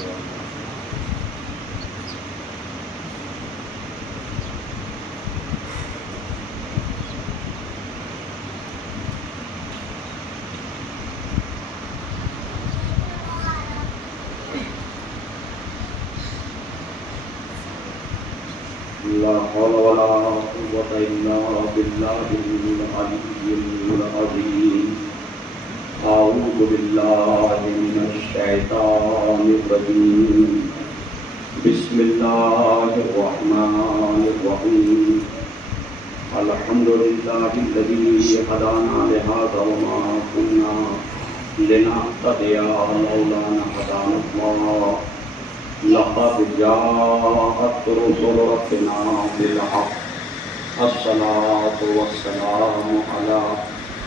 لا حول ولا قوة إلا بالله العلي العظيم. أعوذ بالله من الشيطان الرجيم. بسم الله الرحمن الرحيم. الحمد لله الذي هدانا لهذا وما كنا لنهتدي لولا أن هدانا الله. لقد جاءت رسل ربنا بالحق. الصلاة والسلام على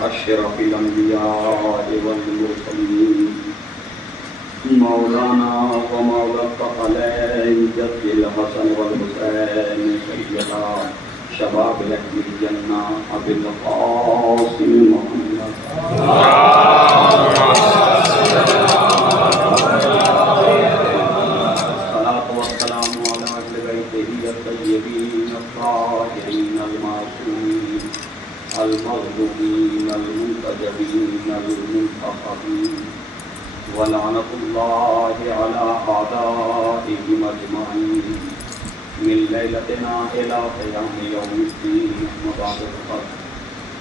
أشرف الأنبياء والمرسلين مولانا ومولا الثقلين جد الحسن والحسين سيدا شباب أهل الجنة أبي القاسم محمد. الطيبين الطاهرين المعصومين المظلومين المنتجبين المنتخبين ولعنة الله على أعدائهم أجمعين من ليلتنا إلى قيام يوم الدين. وبعد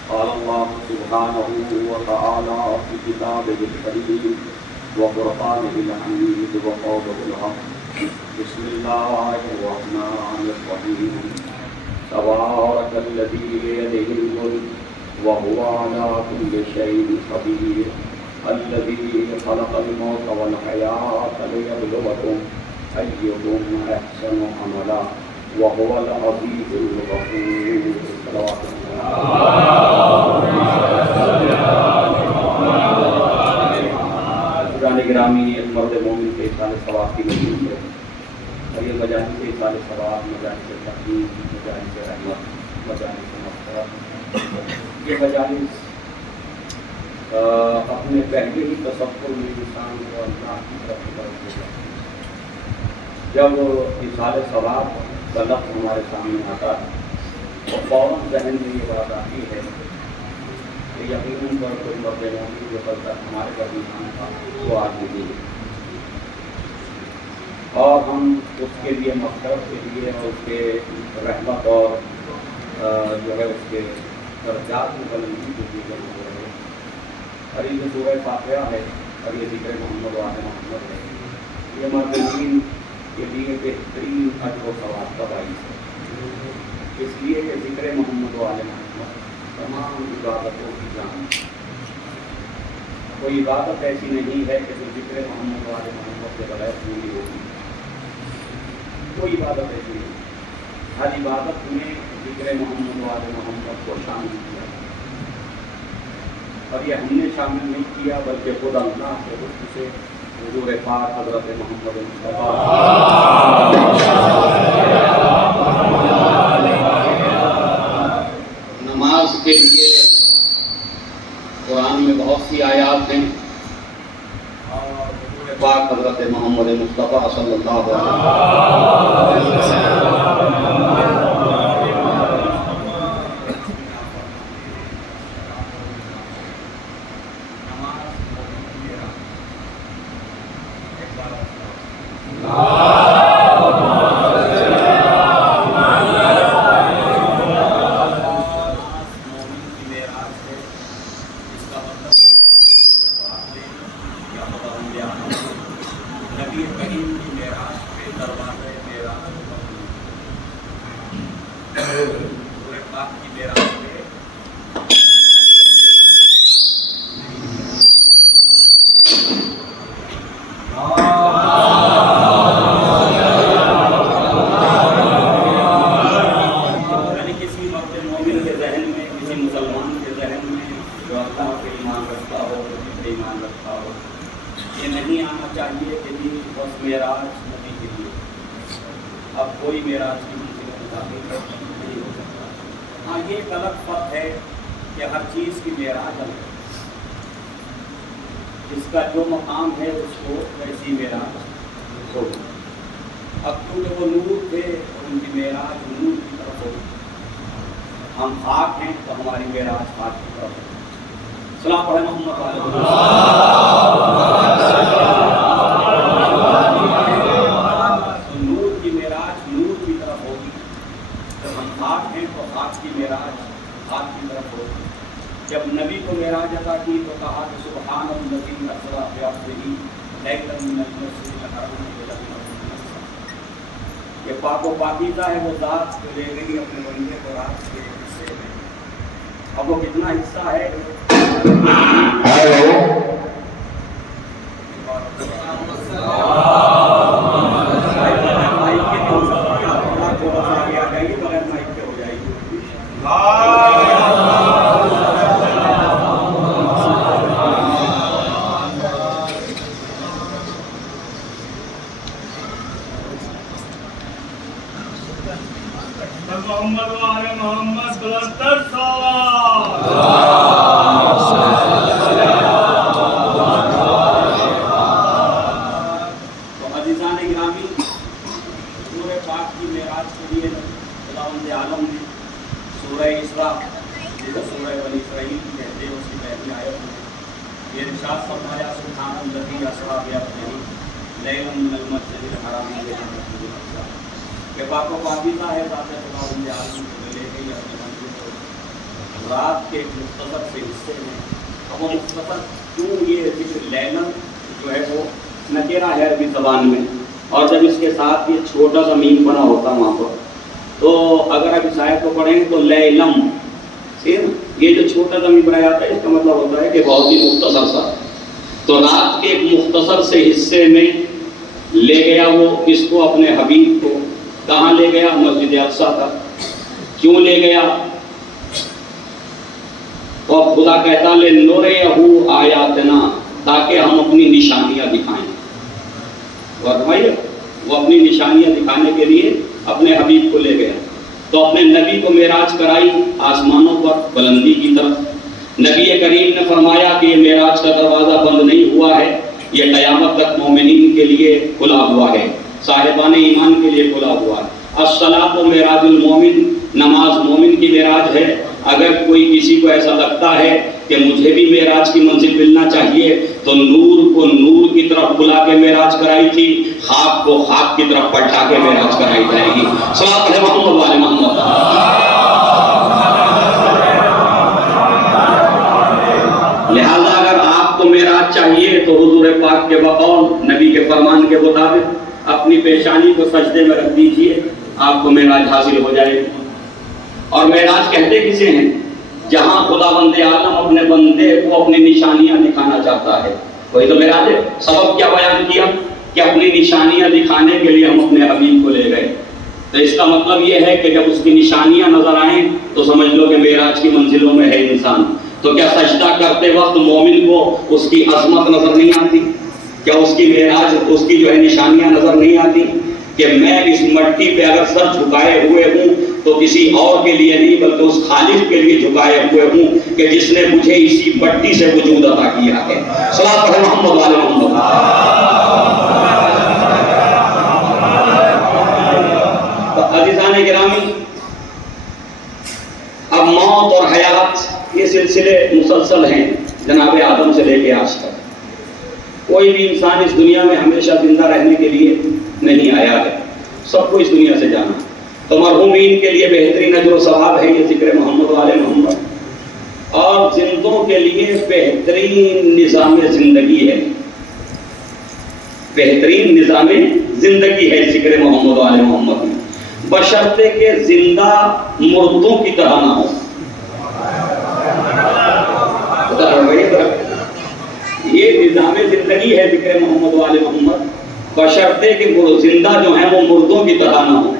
قال الله سبحانه وتعالى في كتابه الكريم وقرآنه الحميد وقوله الحق. بسم الله الرحمن الرحيم. تبارك الذي بيده الملك وهو على كل شيء قدير. الذي خلق الموت والحياة ليبلوكم أيكم أحسن عملا وهو العزيز الغفور. گرامی ایک مرد مومن کے سال ثواب کی نصیب ہے اور یہ مجاہد سے سال ثواب، مجاہد سے تقدیم، مجاہد سے رحمت، مجاہد سے مغفرت. یہ مجالس اپنے پہلے ہی تصور میں انسان کو اللہ کی طرف متوجہ ہے. جب مثال ثواب کا لفظ ہمارے سامنے آتا ہے تو فوراً ذہن میں یہ بات آتی ہے کہ یقیناً پر کوئی مرد مومن جو کل تک ہمارے پر ایمان تھا وہ آج بھی نہیں ہے، اور ہم اس کے لیے مغفرت کے لیے اور اس کے رحمت اور جو ہے اس کے درجات میں بلندی کے لیے ہو رہے ہیں. اور یہ جو سورہ فاتحہ ہے اور یہ ذکر محمد و آل محمد ہے، یہ مردین کے لیے بہترین اجر و ثواب کا باعث ہے، اس لیے کہ ذکر محمد و آل محمد تمام عبادتوں کی جان. کوئی عبادت ایسی نہیں ہے کہ جو ذکر محمد و آل محمد کے بغیر پوری ہوگی. کوئی عبادت ایسی نہیں. ہر عبادت میں ذکر محمد و آل محمد کو شامل کیا، اور یہ ہم نے شامل نہیں کیا بلکہ خود اللہ کے حکم سے حضور پاک حضرت محمد مصطفیٰ نماز کے لیے قرآن میں بہت سی آیات ہیں، اور حضور پاک حضرت محمد مصطفیٰ صلی اللہ علیہ وسلم ہو گئی۔ اب کیونکہ وہ نور تھے اور ان کی معراج نور کی طرف ہوگی، ہم خاک ہیں تو ہماری معراج خاک کی طرف ہوگی۔ سلام پڑھیں محمد علیہ تو نور کی معراج نور کی طرف ہوگی، ہم خاک ہیں تو خاک کی معراج خاک کی طرف ہوگی۔ جب نبی کو معراج عطا کی تو کہا کہ سبحان الذی اسری بعبدہ لیلا من المسجد الحرام الی المسجد الاقصی، یہ پاک و پاکیزہ ہے وہ ذات جو لے گئی اپنے بندے کو رات کے حصے میں۔ اب وہ کتنا حصہ ہے؟ محمد وعلى محمد بلستر صلوات تو عزیزان گرامی، سورہ پاک کی معراج کے لیے خداوند عالم نے سورہ اسراء جسے سورہ بنی اسرائیل کی کہتے ہیں اس کی پہلی آیت میں یہ ارشاد فرمایا سبحان الذی اسری بعبدہ لیلا من المسجد الحرام الی المسجد الاقصی، کہ پاک و پاکیزہ ہے ذات خداوند عالم کو لے گئی اپنے بندے کو رات کے ایک مختصر سے حصے میں۔ اب وہ مختصر کیوں یہ ذکر لیلن جو ہے وہ نکرہ ہے عربی زبان میں، اور جب اس کے ساتھ یہ چھوٹا سا میم بنا ہوتا وہاں پر تو اگر آپ اس آیت کو پڑھیں تو لیلم ٹھیک ہے، یہ جو چھوٹا سا میم بنایا جاتا ہے اس کا مطلب ہوتا ہے کہ بہت ہی مختصر سا، تو رات کے ایک مختصر سے حصے میں لے گیا وہ اس کو اپنے حبیب کو۔ کہاں لے گیا؟ مسجد اقصی تک۔ کیوں لے گیا؟ اور خدا کہتا لنُرِیَہُ آیاتنا، تاکہ ہم اپنی نشانیاں دکھائیں۔ وہ اپنی نشانیاں دکھانے کے لیے اپنے حبیب کو لے گیا، تو اپنے نبی کو معراج کرائی آسمانوں پر بلندی کی طرف۔ نبی کریم نے فرمایا کہ یہ معراج کا دروازہ بند نہیں ہوا ہے، یہ قیامت تک مومنین کے لیے کھلا ہوا ہے، صاحبان ایمان کے لیے کھلا ہوا ہے۔ الصلاۃ معراج المومن، نماز مومن کی معراج ہے۔ اگر کوئی کسی کو ایسا لگتا ہے کہ مجھے بھی معراج کی منزل ملنا چاہیے تو نور کو نور کی طرف بلا کے معراج کرائی تھی، خاک کو خاک کی طرف پلٹا کے معراج کرائی جائے گی۔ صلوات علی محمد وعلی محمد۔ لہذا اگر آپ کو معراج چاہیے تو حضور پاک کے بقول نبی کے فرمان کے مطابق اپنی پیشانی کو سجدے میں رکھ دیجئے، آپ کو معراج حاصل ہو جائے گی۔ اور معراج کہتے کسے ہیں؟ جہاں خداوند عالم اپنے بندے کو اپنی نشانیاں دکھانا چاہتا ہے، وہی تو معراج ہے۔ سبب کیا بیان کیا کہ اپنی نشانیاں دکھانے کے لیے ہم اپنے حبیب کو لے گئے، تو اس کا مطلب یہ ہے کہ جب اس کی نشانیاں نظر آئیں تو سمجھ لو کہ معراج کی منزلوں میں ہے انسان۔ تو کیا سجدہ کرتے وقت مومن کو اس کی عظمت نظر نہیں آتی؟ کیا اس کی معراج اس کی جو ہے نشانیاں نظر نہیں آتی کہ میں اس مٹی پہ اگر سر جھکائے ہوئے ہوں تو کسی اور کے لیے نہیں بلکہ اس خالق کے لیے جھکائے ہوئے ہوں کہ جس نے مجھے اسی مٹی سے وجود عطا کیا ہے۔ صلوات پڑھیں محمد علی محمد۔ تو عزیزان گرامی، اب موت اور حیات یہ سلسلے مسلسل ہیں جناب آدم سے لے کے آج تک۔ کوئی بھی انسان اس دنیا میں ہمیشہ زندہ رہنے کے لیے نہیں آیا ہے، سب کو اس دنیا سے جانا۔ تو مرحومین کے لیے بہترین اجر و ثواب ہے یہ ذکر محمد والے محمد، اور زندوں کے لیے بہترین نظام زندگی ہے، بہترین نظام زندگی ہے ذکر محمد والے محمد میں، بشرطے کہ زندہ مردوں کی طرح نہ ہو۔ یہ نظام زندگی ہے ذکر محمد والے محمد، بشرطے کہ زندہ جو ہیں وہ مردوں کی طرح نہ ہوں،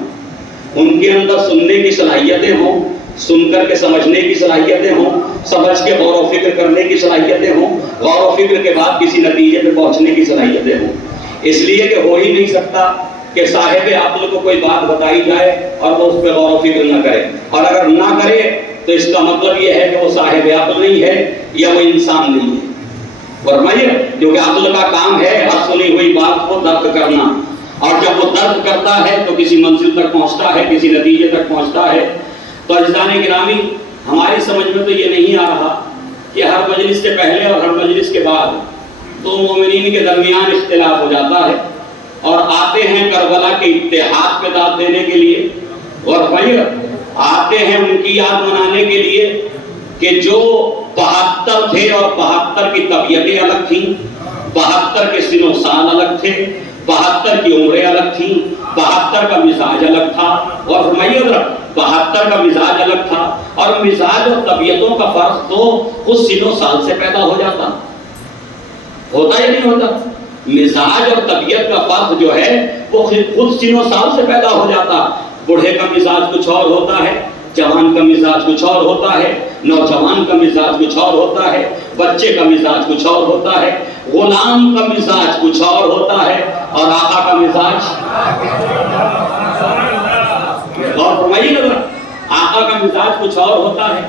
ان کے اندر سننے کی صلاحیتیں ہوں، سن کر کے سمجھنے کی صلاحیتیں ہوں، سمجھ کے غور و فکر کرنے کی صلاحیتیں ہوں، غور و فکر کے بعد کسی نتیجے پہ پہنچنے کی صلاحیتیں ہوں۔ اس لیے کہ ہو ہی نہیں سکتا کہ صاحب عقل کو کوئی بات بتائی جائے اور وہ اس پہ غور و فکر نہ کرے، اور اگر نہ کرے تو اس کا مطلب یہ ہے کہ وہ صاحب عقل نہیں ہے یا وہ انسان نہیں ہے۔ فرمائیے، جو کہ عقل کا کام ہے ہر سنی ہوئی بات کو درک کرنا، اور جب وہ درد کرتا ہے تو کسی منزل تک پہنچتا ہے، کسی نتیجے تک پہنچتا ہے۔ تو عزیزان گرامی، ہماری سمجھ میں تو یہ نہیں آ رہا کہ ہر مجلس سے پہلے اور ہر مجلس کے بعد دو مومنین کے درمیان اختلاف ہو جاتا ہے اور آتے ہیں کربلا کے اتحاد پہ داد دینے کے لیے، اور پھر آتے ہیں ان کی یاد منانے کے لیے کہ جو 72 تھے اور 72 کی طبیعتیں الگ تھیں، 72 کے سن و سال الگ تھے، 72 کی عمریں الگ تھیں، 72 کا مزاج الگ تھا، اور فرمائیے 72 کا مزاج الگ تھا، اور مزاج اور طبیعتوں کا فرق تو اس سن و سال سے پیدا ہو جاتا، ہوتا یا نہیں ہوتا؟ مزاج اور طبیعت کا فرق جو ہے وہ خود سن و سال سے پیدا ہو جاتا۔ بوڑھے کا مزاج کچھ اور ہوتا ہے، جوان کا مزاج کچھ اور ہوتا ہے، نوجوان کا مزاج کچھ اور ہوتا ہے، بچے کا مزاج کچھ اور ہوتا ہے، غلام کا مزاج کچھ اور ہوتا ہے، اور آقا کا مزاج، اور فرمائیے گا، آقا کا مزاج کچھ اور ہوتا ہے،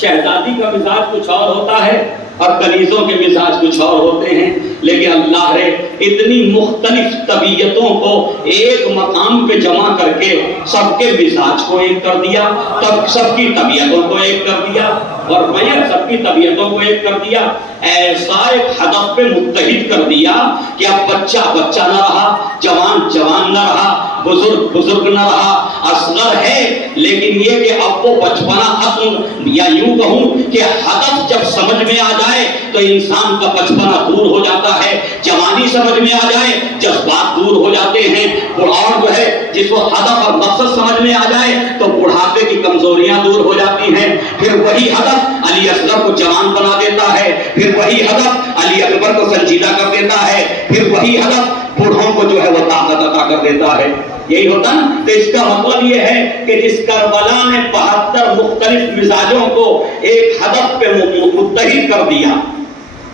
شہزادی کا مزاج کچھ اور ہوتا ہے، اور کنیزوں کے مزاج کچھ اور ہوتے ہیں۔ لیکن اللہ نے اتنی مختلف طبیعتوں کو ایک مقام پہ جمع کر کے سب کے مزاج کو ایک کر دیا، تب سب کی طبیعتوں کو ایک کر دیا، اور میں سب کی طبیعتوں کو ایک کر دیا، ایسا ایک ہدف پہ متحد کر دیا کہ اب بچہ بچہ نہ رہا، جوان جوان نہ رہا، بزرگ بزرگ نہ رہا، اصغر ہے لیکن یہ کہ اب وہ بچپنا ختم، یا یوں کہوں کہ ہدف جب سمجھ میں آ جائے تو انسان کا بچپنا دور ہو جاتا ہے، جوانی سمجھ میں آ جائے جذبات دور ہو جاتے ہیں، اور جو ہے جس کو ہدف اور مقصد سمجھ میں آ جائے تو بڑھاپے کی کمزوریاں دور ہو جاتی ہیں۔ پھر وہی ہدف علی اصغر کو جوان بنا دیتا ہے، پھر وہی ہدف علی اکبر کو سنجیدہ کر دیتا ہے، پھر وہی ہدف بوڑھوں کو جو ہے وہ طاقت عطا کر دیتا ہے۔ یہی ہوتا نا، تو اس کا مطلب یہ ہے کہ جس کربلا نے 72 مختلف مزاجوں کو ایک ہدف پہ متحد کر دیا،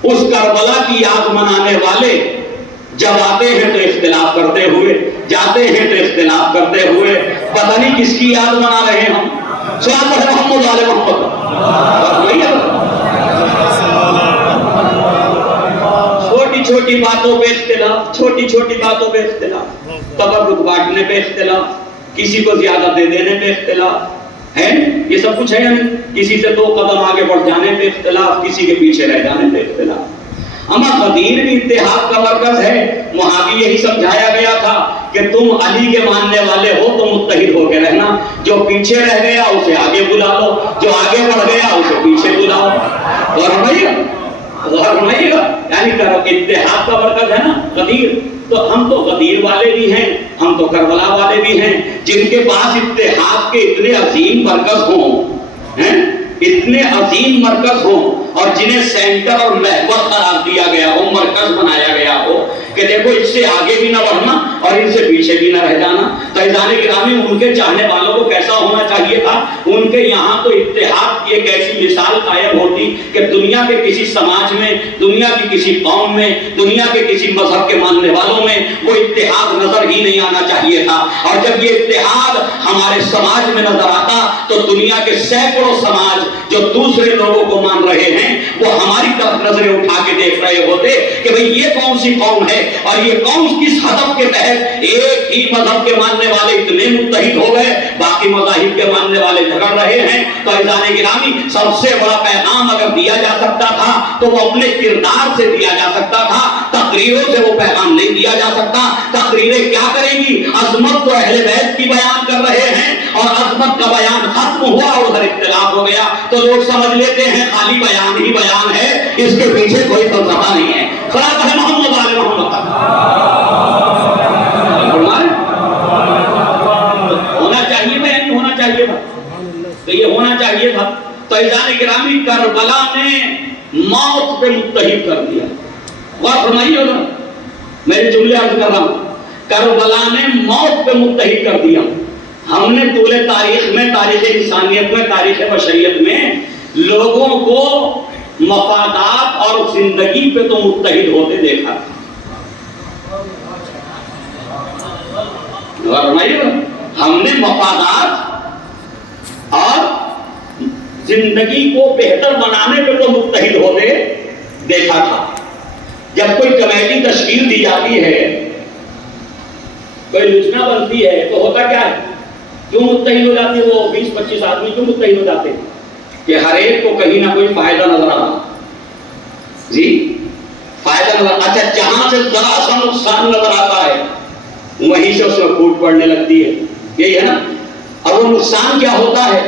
اس کربلا کی یاد منانے والے جب آتے ہیں تو اختلاف کرتے ہوئے جاتے ہیں، تو اختلاف کرتے ہوئے پتہ نہیں کس کی یاد منا رہے ہیں ہم۔ صلی محمد علیہ محمد، چھوٹی چھوٹی باتوں پہ اختلاف، چھوٹی چھوٹی باتوں پہ اختلاف، تبرک بانٹنے پہ اختلاف، کسی کو زیادہ دے دینے پہ اختلاف ہے، یہ سب کچھ ہے یا نہیں؟ کسی سے 2 قدم آگے بڑھ جانے پہ اختلاف، کسی کے پیچھے رہ جانے پہ اختلاف۔ اما غدیر بھی اتحاد کا مرکز ہے، وہاں بھی یہی سمجھایا گیا تھا کہ تم علی کے ماننے والے ہو تو متحد ہو کے رہنا، جو پیچھے رہ گیا اسے آگے بلا لو، جو آگے بڑھ گیا اسے پیچھے بلاؤ، اور فرمائیے گا، یعنی اتحاد کا مرکز ہے نا غدیر۔ تو ہم تو غدیر والے بھی ہیں، ہم تو کربلا والے بھی ہیں، جن کے پاس اتحاد کے اتنے عظیم مرکز ہوں، اتنے عظیم مرکز ہوں، اور جنہیں سینٹر اور محور قرار دیا گیا ہو، مرکز بنایا گیا ہو کہ دیکھو اس سے آگے بھی نہ بڑھنا اور ان سے پیچھے بھی نہ رہ جانا۔ تو عزیزان گرامی، ان کے چاہنے والوں کو کیسا ہونا چاہیے تھا؟ ان کے یہاں تو اتحاد کی ایک ایسی مثال قائم ہوتی کہ دنیا کے کسی سماج میں، دنیا کی کسی قوم میں، دنیا کے کسی مذہب کے ماننے والوں میں وہ اتحاد نظر ہی نہیں آنا چاہیے تھا۔ اور جب یہ اتحاد ہمارے سماج میں نظر آتا تو دنیا کے سینکڑوں سماج جو دوسرے لوگوں کو مان رہے ہیں وہ ہماری طرف نظریں اٹھا کے دیکھ رہے ہوتے کہ بھئی یہ کون سی قوم ہے، اور یہ قوم کس ہدف کے تحت ایک ہی مذہب کے ماننے والے اتنے متحد ہو گئے، باقی مذاہب کے ماننے والے جھگڑ رہے ہیں۔ تو عزیزان گرامی، سب سے بڑا پیغام اگر دیا جا سکتا تھا تو وہ اپنے کردار سے دیا جا سکتا تھا، تقریروں سے وہ پیغام نہیں دیا جا سکتا۔ تقریریں کیا کریں گی؟ عظمت تو اہل بیت کی بیان کر رہے ہیں، اور عظمت کا بیان ختم ہوا اور ادھر اختلاف ہو گیا تو لوگ سمجھ لیتے ہیں خالی بیان ہی بیان ہے، اس کے پیچھے کوئی فلسفہ نہیں ہے۔ صلاۃ ہے محمد علیہ محمد۔ ہونا چاہیے تھا یا نہیں ہونا چاہیے تھا؟ تو یہ ہونا چاہیے تھا۔ تو عزیزان گرامی، کربلا نے موت پہ متحد کر دیا۔ غور فرمائیے گا، میرے جملے عرض کر رہا ہوں، کربلا نے موت پہ متحد کر دیا۔ ہم نے طول تاریخ میں، تاریخ انسانیت میں، تاریخ بشریت میں لوگوں کو مفادات اور زندگی پہ تو متحد ہوتے دیکھا۔ ہم نے مفادات اور زندگی کو بہتر بنانے پہ تو متحد ہوتے دیکھا تھا۔ جب کوئی کمیٹی تشکیل دی جاتی ہے کوئی لجنا بنتی ہے تو ہوتا کیا ہے؟ کیوں متحد ہو جاتے ہیں وہ 20-25 آدمی کیوں متحد ہو جاتے ہیں؟ کہ ہر ایک کو کہیں نہ کوئی فائدہ نظر آ رہا جی فائدہ نظر. اچھا جہاں سے ذرا سا نقصان نظر آتا ہے وہیں سے اس میں پھوٹ پڑنے لگتی ہے. یہی ہے نا. اور وہ نقصان کیا ہوتا ہے؟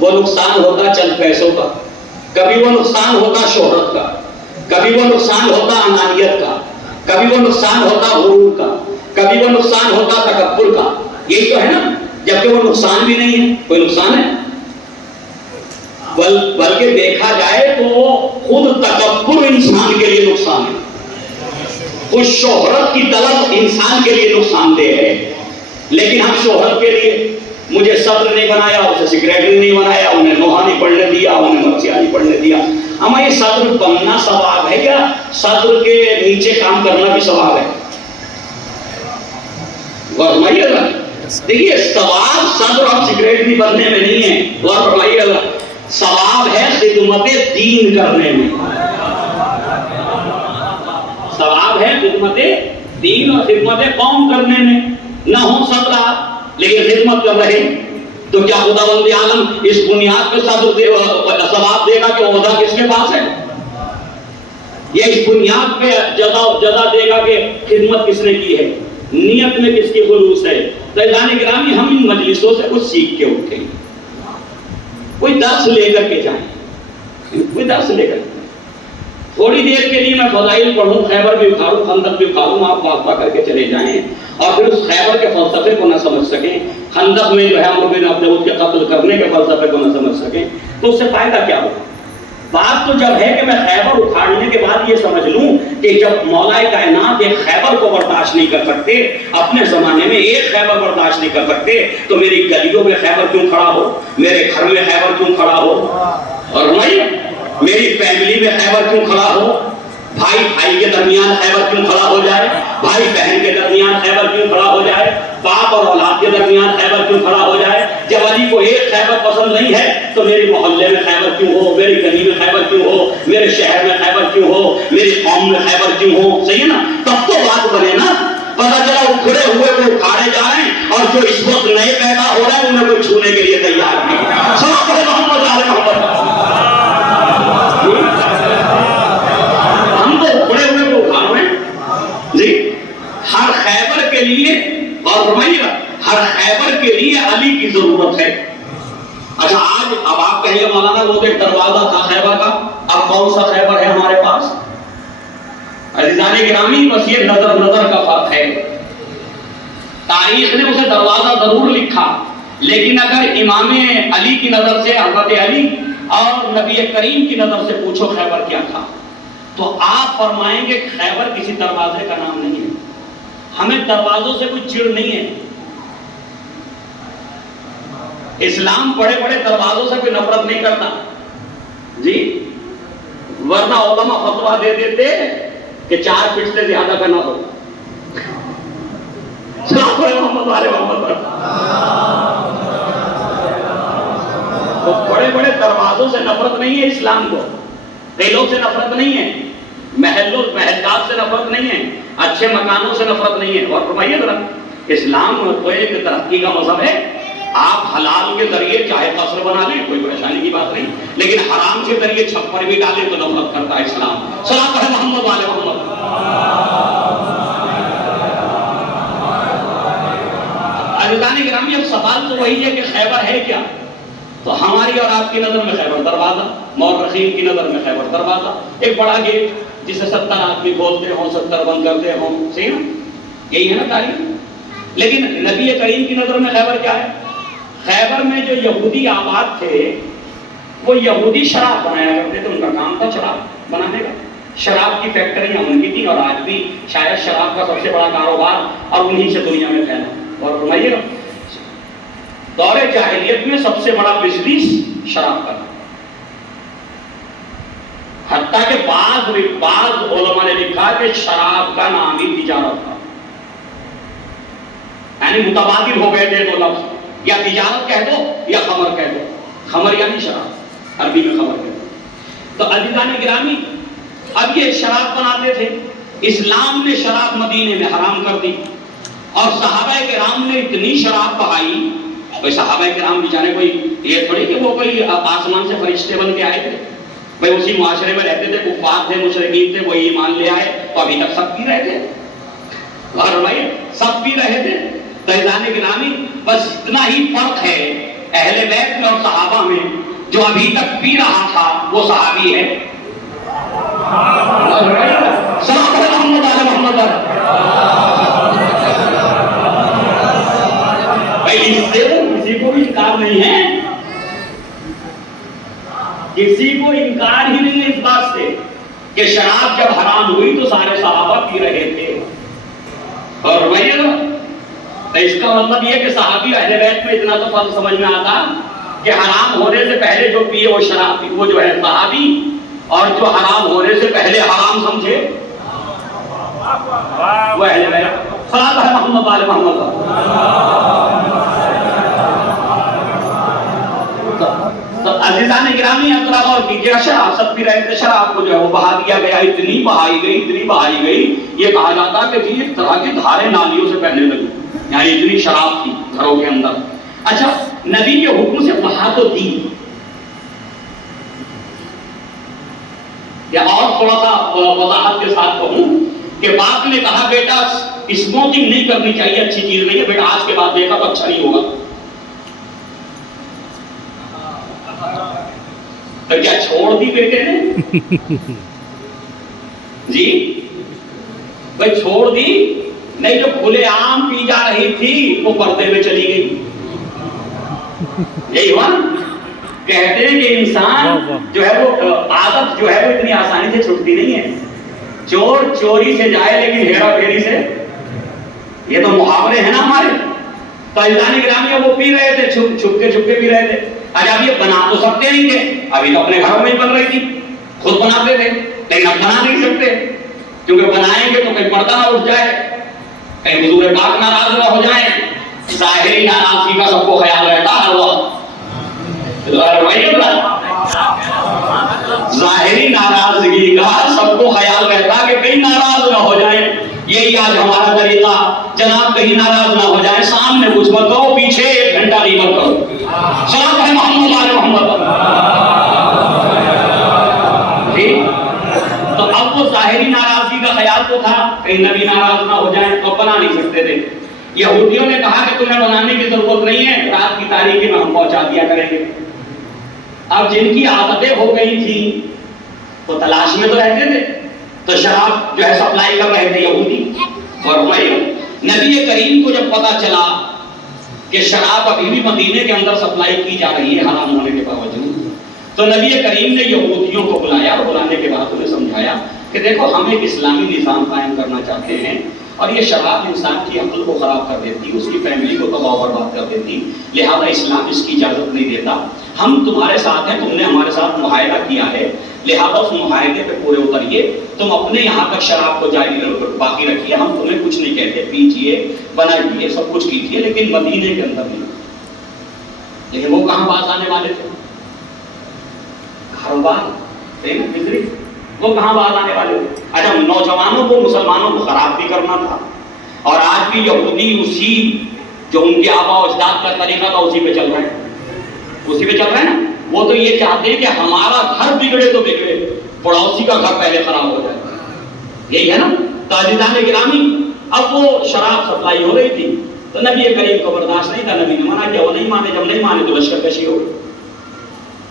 وہ نقصان ہوتا چند پیسوں کا, کبھی وہ نقصان ہوتا شہرت کا, کبھی وہ نقصان ہوتا انانیت کا, کبھی وہ نقصان ہوتا غرور کا, کبھی وہ نقصان ہوتا تکبر کا. یہی تو ہے نا. جبکہ وہ نقصان بھی نہیں ہے. کوئی نقصان ہے؟ بلکہ دیکھا جائے تو خود تکبر انسان کے لیے نقصان ہے. خود شہرت کی طلب انسان کے لیے نقصان دہ ہے. لیکن ہم شہرت کے لیے مجھے صدر نہیں بنایا, اسے سیکریٹری نہیں بنایا, انہیں نوحہ نہیں پڑھنے دیا, انہیں مرثیہ نہیں پڑھنے دیا. ہمیں یہ صدر بننا ثواب ہے کیا؟ صدر کے نیچے کام کرنا بھی ثواب ہے. فرمائیے گا دیکھیے ثواب صدر اور سیکریٹری بننے میں نہیں ہے. فرمائیے گا ثواب ہے خدمت دین کرنے میں. ثواب ہے خدمت دین اور خدمت قوم کرنے میں. نہ ہو صدر آپ لیکن خدمت کر رہے تو کیا خداوند عالم اس بنیاد پہ ثواب دے گا کہ عہدہ کس کے پاس ہے؟ یہ اس بنیاد پہ جزا دے گا کہ خدمت کس نے کی ہے, نیت میں کس کی خلوص ہے. تو عزیزان گرامی ہم ان مجلسوں سے کچھ سیکھ کے اٹھیں, کوئی درس لے کر کے جائیں, کوئی درس لے کر کے. تھوڑی دیر کے لیے میں فضائل پڑھوں, خیبر بھی اکھاڑوں, خندق بھی اکھاڑوں, آپ واقفہ کر کے چلے جائیں اور پھر اس خیبر کے فلسفے کو نہ سمجھ سکیں, خندق میں جو ہے عمر بن عبد العزیز کے قتل کرنے کے فلسفے کو نہ سمجھ سکیں, تو اس سے فائدہ کیا ہوگا؟ بات تو جب ہے کہ میں خیبر اکھاڑنے کے بعد یہ سمجھ لوں کہ جب مولا کائنات ایک خیبر کو برداشت نہیں کر سکتے, اپنے زمانے میں ایک خیبر برداشت نہیں کر سکتے, تو میری گلیوں میں خیبر کیوں کھڑا ہو, میرے گھر میں خیبر کیوں کھڑا ہو, اور میری فیملی میں خیبر کیوں کھڑا ہو, بھائی بھائی کے درمیان خیبر کیوں کھڑا ہو جائے, بھائی بہن کے درمیان خیبر کیوں کھڑا ہو جائے, باپ اور اولاد کے درمیان خیبر کیوں کھڑا ہو جائے. جب علی کو ایک خیبر پسند نہیں ہے تو میری محلے میں خیبر کیوں ہو, میری گلی میں خیبر کیوں ہو, میرے شہر میں خیبر کیوں ہو, میری قوم میں خیبر کیوں ہو. صحیح ہے نا. تب تو بات بنے نا. پتہ چلا اکھڑے ہوئے وہ اکھاڑے جا رہے ہیں اور جو اس وقت نئے پیدا ہو رہے ہیں انہیں کوئی چھونے کے لیے تیار نہیں. ہر خیبر کے لیے, اور فرمائیے ہر خیبر کے لیے علی کی ضرورت ہے. اچھا آج اب آپ کہیں گے مولانا وہ ایک دروازہ تھا خیبر کا, اب کون سا خیبر ہے ہمارے پاس؟ عزیزان گرامی بس یہ نظر کا فرق ہے. تاریخ نے اسے دروازہ ضرور لکھا, لیکن اگر امام علی کی نظر سے, حضرت علی اور نبی کریم کی نظر سے پوچھو خیبر کیا تھا, تو آپ فرمائیں گے خیبر کسی دروازے کا نام نہیں ہے. ہمیں دروازوں سے کوئی چڑ نہیں ہے. اسلام بڑے بڑے دروازوں سے کوئی نفرت نہیں کرتا جی, ورنہ علماء فتوا دے دیتے کہ 4 فٹ سے زیادہ کا نہ ہو. تو بڑے بڑے دروازوں سے نفرت نہیں ہے اسلام کو, قلعوں سے نفرت نہیں ہے, محلات سے نفرت نہیں ہے, اچھے مکانوں سے نفرت نہیں ہے. اور فرمائیے ذرا اسلام تو ایک ترقی کا مذہب ہے. آپ حلال کے ذریعے چاہے قصر بنا لیں کوئی پریشانی کی بات نہیں, لیکن حرام کے ذریعے چھپر بھی ڈالیں تو نفرت کرتا ہے اسلام. صلاۃ ہے محمد والے محمد. عزیزان گرامی اب سوال تو وہی ہے کہ خیبر ہے کیا؟ تو ہماری اور آپ کی نظر میں خیبر دروازہ, مورخین کی نظر میں خیبر دروازہ ایک بڑا گیٹ جسے 70 آدمی کھولتے ہوں 70 بند کرتے ہوں. صحیح نا, یہی ہے نا تاریخ. لیکن نبی کریم کی نظر میں خیبر کیا ہے؟ خیبر میں جو یہودی آباد تھے وہ یہودی شراب بنایا کرتے تھے, ان کا کام تھا شراب بنانے کا. شراب کی فیکٹریاں ان کی تھی, اور آج بھی شاید شراب کا سب سے بڑا کاروبار اور انہی سے دنیا میں پھیلا. اور فرمائیے نا دور جاہلیت میں سب سے بڑا بزنس شراب کا, حتیٰ کہ بعض علماء نے لکھا کہ شراب کا نام ہی تجارت تھا, یعنی متبادل ہو گئے تھے دو لفظ, یا تجارت کہہ دو یا خمر کہہ دو. خمر یعنی شراب, عربی میں خمر کہہ دو. تو عزیزان گرامی اب یہ شراب بناتے تھے. اسلام نے شراب مدینے میں حرام کر دی, اور صحابہ کرام نے اتنی شراب بہائی. بھائی صحابہ کرام بیچارے کوئی یہ تھوڑی کہ وہ کوئی آسمان سے فرشتے بن کے آئے تھے. بھائی اسی معاشرے میں رہتے تھے, کفار تھے, مشرکین تھے, وہی ایمان لے آئے تو ابھی تک سب پی رہے تھے. اور بھائی سب پی رہے تھے. تو اذان گرامی بس اتنا ہی فرق ہے اہل بیت میں اور صحابہ میں, جو ابھی تک پی رہا تھا وہ صحابی ہے. بھائی اس سے کسی کو بھی انکار نہیں ہے, کسی کو انکار ہی نہیں ہے اس بات سے کہ شراب جب حرام ہوئی تو سارے صحابہ پی رہے تھے. اور بھائی اس کا مطلب یہ کہ صحابی اہل بیت میں اتنا تو فرق سمجھ میں آتا کہ حرام ہونے سے پہلے جو پیے وہ شراب وہ جو ہے صحابی, اور جو حرام ہونے سے پہلے حرام سمجھے وہ اہل بیت. صلاۃ محمد علی محمد. عزیزان گرامی اقرا غور کیجیے, شراب سب پی رہے تھے, شراب کو جو ہے وہ بہا دیا گیا, اتنی بہائی گئی, اتنی بہائی گئی, یہ کہا جاتا کہ جی ایک طرح کی دھاریں نالیوں سے بہنے لگی, یعنی اتنی شراب تھی گھروں کے اندر. اچھا نبی کے حکم سے بہا تو دی, یا اور تھوڑا سا وضاحت کے ساتھ کہوں کہ باپ نے کہا بیٹا اسموکنگ نہیں کرنی چاہیے, اچھی چیز نہیں ہے بیٹا, آج کے بعد دیکھا تو اچھا نہیں ہوگا. تو کیا چھوڑ دی بیٹے نے؟ جی بھائی چھوڑ دی نہیں, جو کھلے عام پی جا رہی تھی وہ پردے میں چلی گئی. یہی ہوا, کہتے ہیں کہ انسان جو ہے وہ عادت جو ہے وہ اتنی آسانی سے چھوٹتی نہیں ہے. چور چوری سے جائے لیکن ہیرا پھیری سے, یہ تو محاورے ہیں نا ہمارے. تو اذان گرامی وہ پی رہے تھے, چھپ کے پی رہے تھے. اچھا اب یہ بنا تو سکتے نہیں تھے, ابھی تو اپنے گھروں میں ہی بن رہی تھی, خود بناتے تھے, لیکن اب بنا نہیں سکتے کیونکہ بنائیں گے تو کہیں پردہ نہ اٹھ جائے, کہیں حضور پاک ناراض نہ ہو جائیں. ظاہری ناراضگی کا سب کو خیال رہتا ہے, ظاہری ناراضگی کا سب کو خیال رہتا کہ کہیں ناراض نہ ہو جائیں. یہی آج ہمارا طریقہ, جناب کہیں ناراض نہ ہو جائیں, سامنے کچھ مت کرو, پیچھے 1 گھنٹہ غیبت کرو. صلاۃ ہے محمد علی محمد. تو اب وہ ظاہری ناراضگی کا خیال تو تھا کہیں نبی ناراض نہ ہو جائیں, تو بنا نہیں سکتے تھے. یہودیوں نے کہا کہ تمہیں بنانے کی ضرورت نہیں ہے, رات کی تاریکی میں ہم پہنچا دیا کریں گے. اب جن کی عادتیں ہو گئی تھی وہ تلاش میں تو رہتے تھے, تو شراب جو ہے سپلائی کر رہے تھے یہودی. اور نبی کریم کو جب پتا چلا کہ شراب ابھی بھی مدینے کے اندر سپلائی کی جا رہی ہے حرام ہونے کے باوجود, تو نبی کریم نے یہودیوں کو بلایا, اور بلانے کے بعد انہیں سمجھایا کہ دیکھو ہم ایک اسلامی نظام قائم کرنا چاہتے ہیں, اور یہ شراب انسان کی عقل کو خراب کر دیتی, اس کی فیملی کو تباہ و برباد کر دیتی, لہذا اسلام اس کی اجازت نہیں دیتا. ہم تمہارے ساتھ ہیں, تم نے ہمارے ساتھ معاہدہ کیا ہے, لہذا اس معاہدے پہ پورے اتریے, تم اپنے یہاں تک شراب کو جاری باقی رکھیے, ہم تمہیں کچھ نہیں کہتے, پیجیے, بنائیے, سب کچھ کیجیے, لیکن مدینے کے اندر نہیں. لیکن وہ کہاں باز آنے والے تھے؟ گھر وہ کہاں باز آنے والے تھے؟ اچھا نوجوانوں کو, مسلمانوں کو خراب بھی کرنا تھا, اور آج بھی یہودی اسی جو ان کے آبا و اجداد کا طریقہ تھا اسی پہ چل رہے ہیں, اسی پہ چل رہے ہیں نا. وہ تو یہ چاہتے ہیں کہ ہمارا گھر بگڑے تو بگڑے, پڑوسی کا گھر پہلے خراب ہو جائے. یہی ہے نا. تو عزیزان گرامی اب وہ شراب سپلائی ہو رہی تھی, تو نبی کریم کو برداشت نہیں تھا, نبی نے منع کیا, وہ نہیں مانے. جب نہیں مانے تو لشکر کشی ہو گئی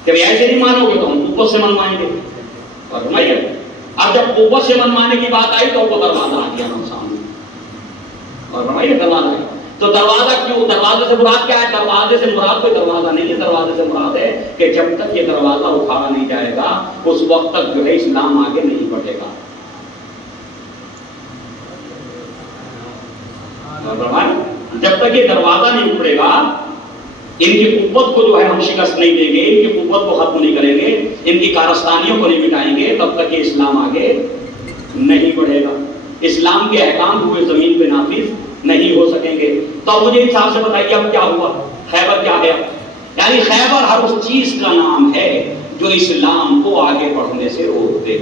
کہ ایسے نہیں مانو گے تو ہم قوت سے منوائیں گے. اور اب جب قوت سے منوانے کی بات آئی تو وہ دروازہ آ گیا ہم سامنے, اور دروازہ ہے. تو دروازہ کیوں, دروازے سے مراد کیا ہے؟ دروازے سے مراد کوئی دروازہ نہیں ہے, دروازے سے مراد ہے کہ جب تک یہ دروازہ اٹھایا نہیں جائے گا اس وقت تک جو ہے اسلام آگے نہیں بڑھے گا. جب تک یہ دروازہ نہیں اکھڑے گا, ان کی قوت کو جو ہے ہم شکست نہیں دیں گے, ان کی قوت کو ختم نہیں کریں گے, ان کی کارستانیوں کو نہیں مٹائیں گے, تب تک یہ اسلام آگے نہیں بڑھے گا. اسلام کے احکام ہوئے زمین پہ نافذ نہیں ہو سکیں گے. تو اب مجھے حساب سے بتائیے اب کیا ہوا؟ خیبر کیا ہے؟ یعنی خیبر ہر اس چیز کا نام ہے جو اسلام کو آگے بڑھنے سے روک دے.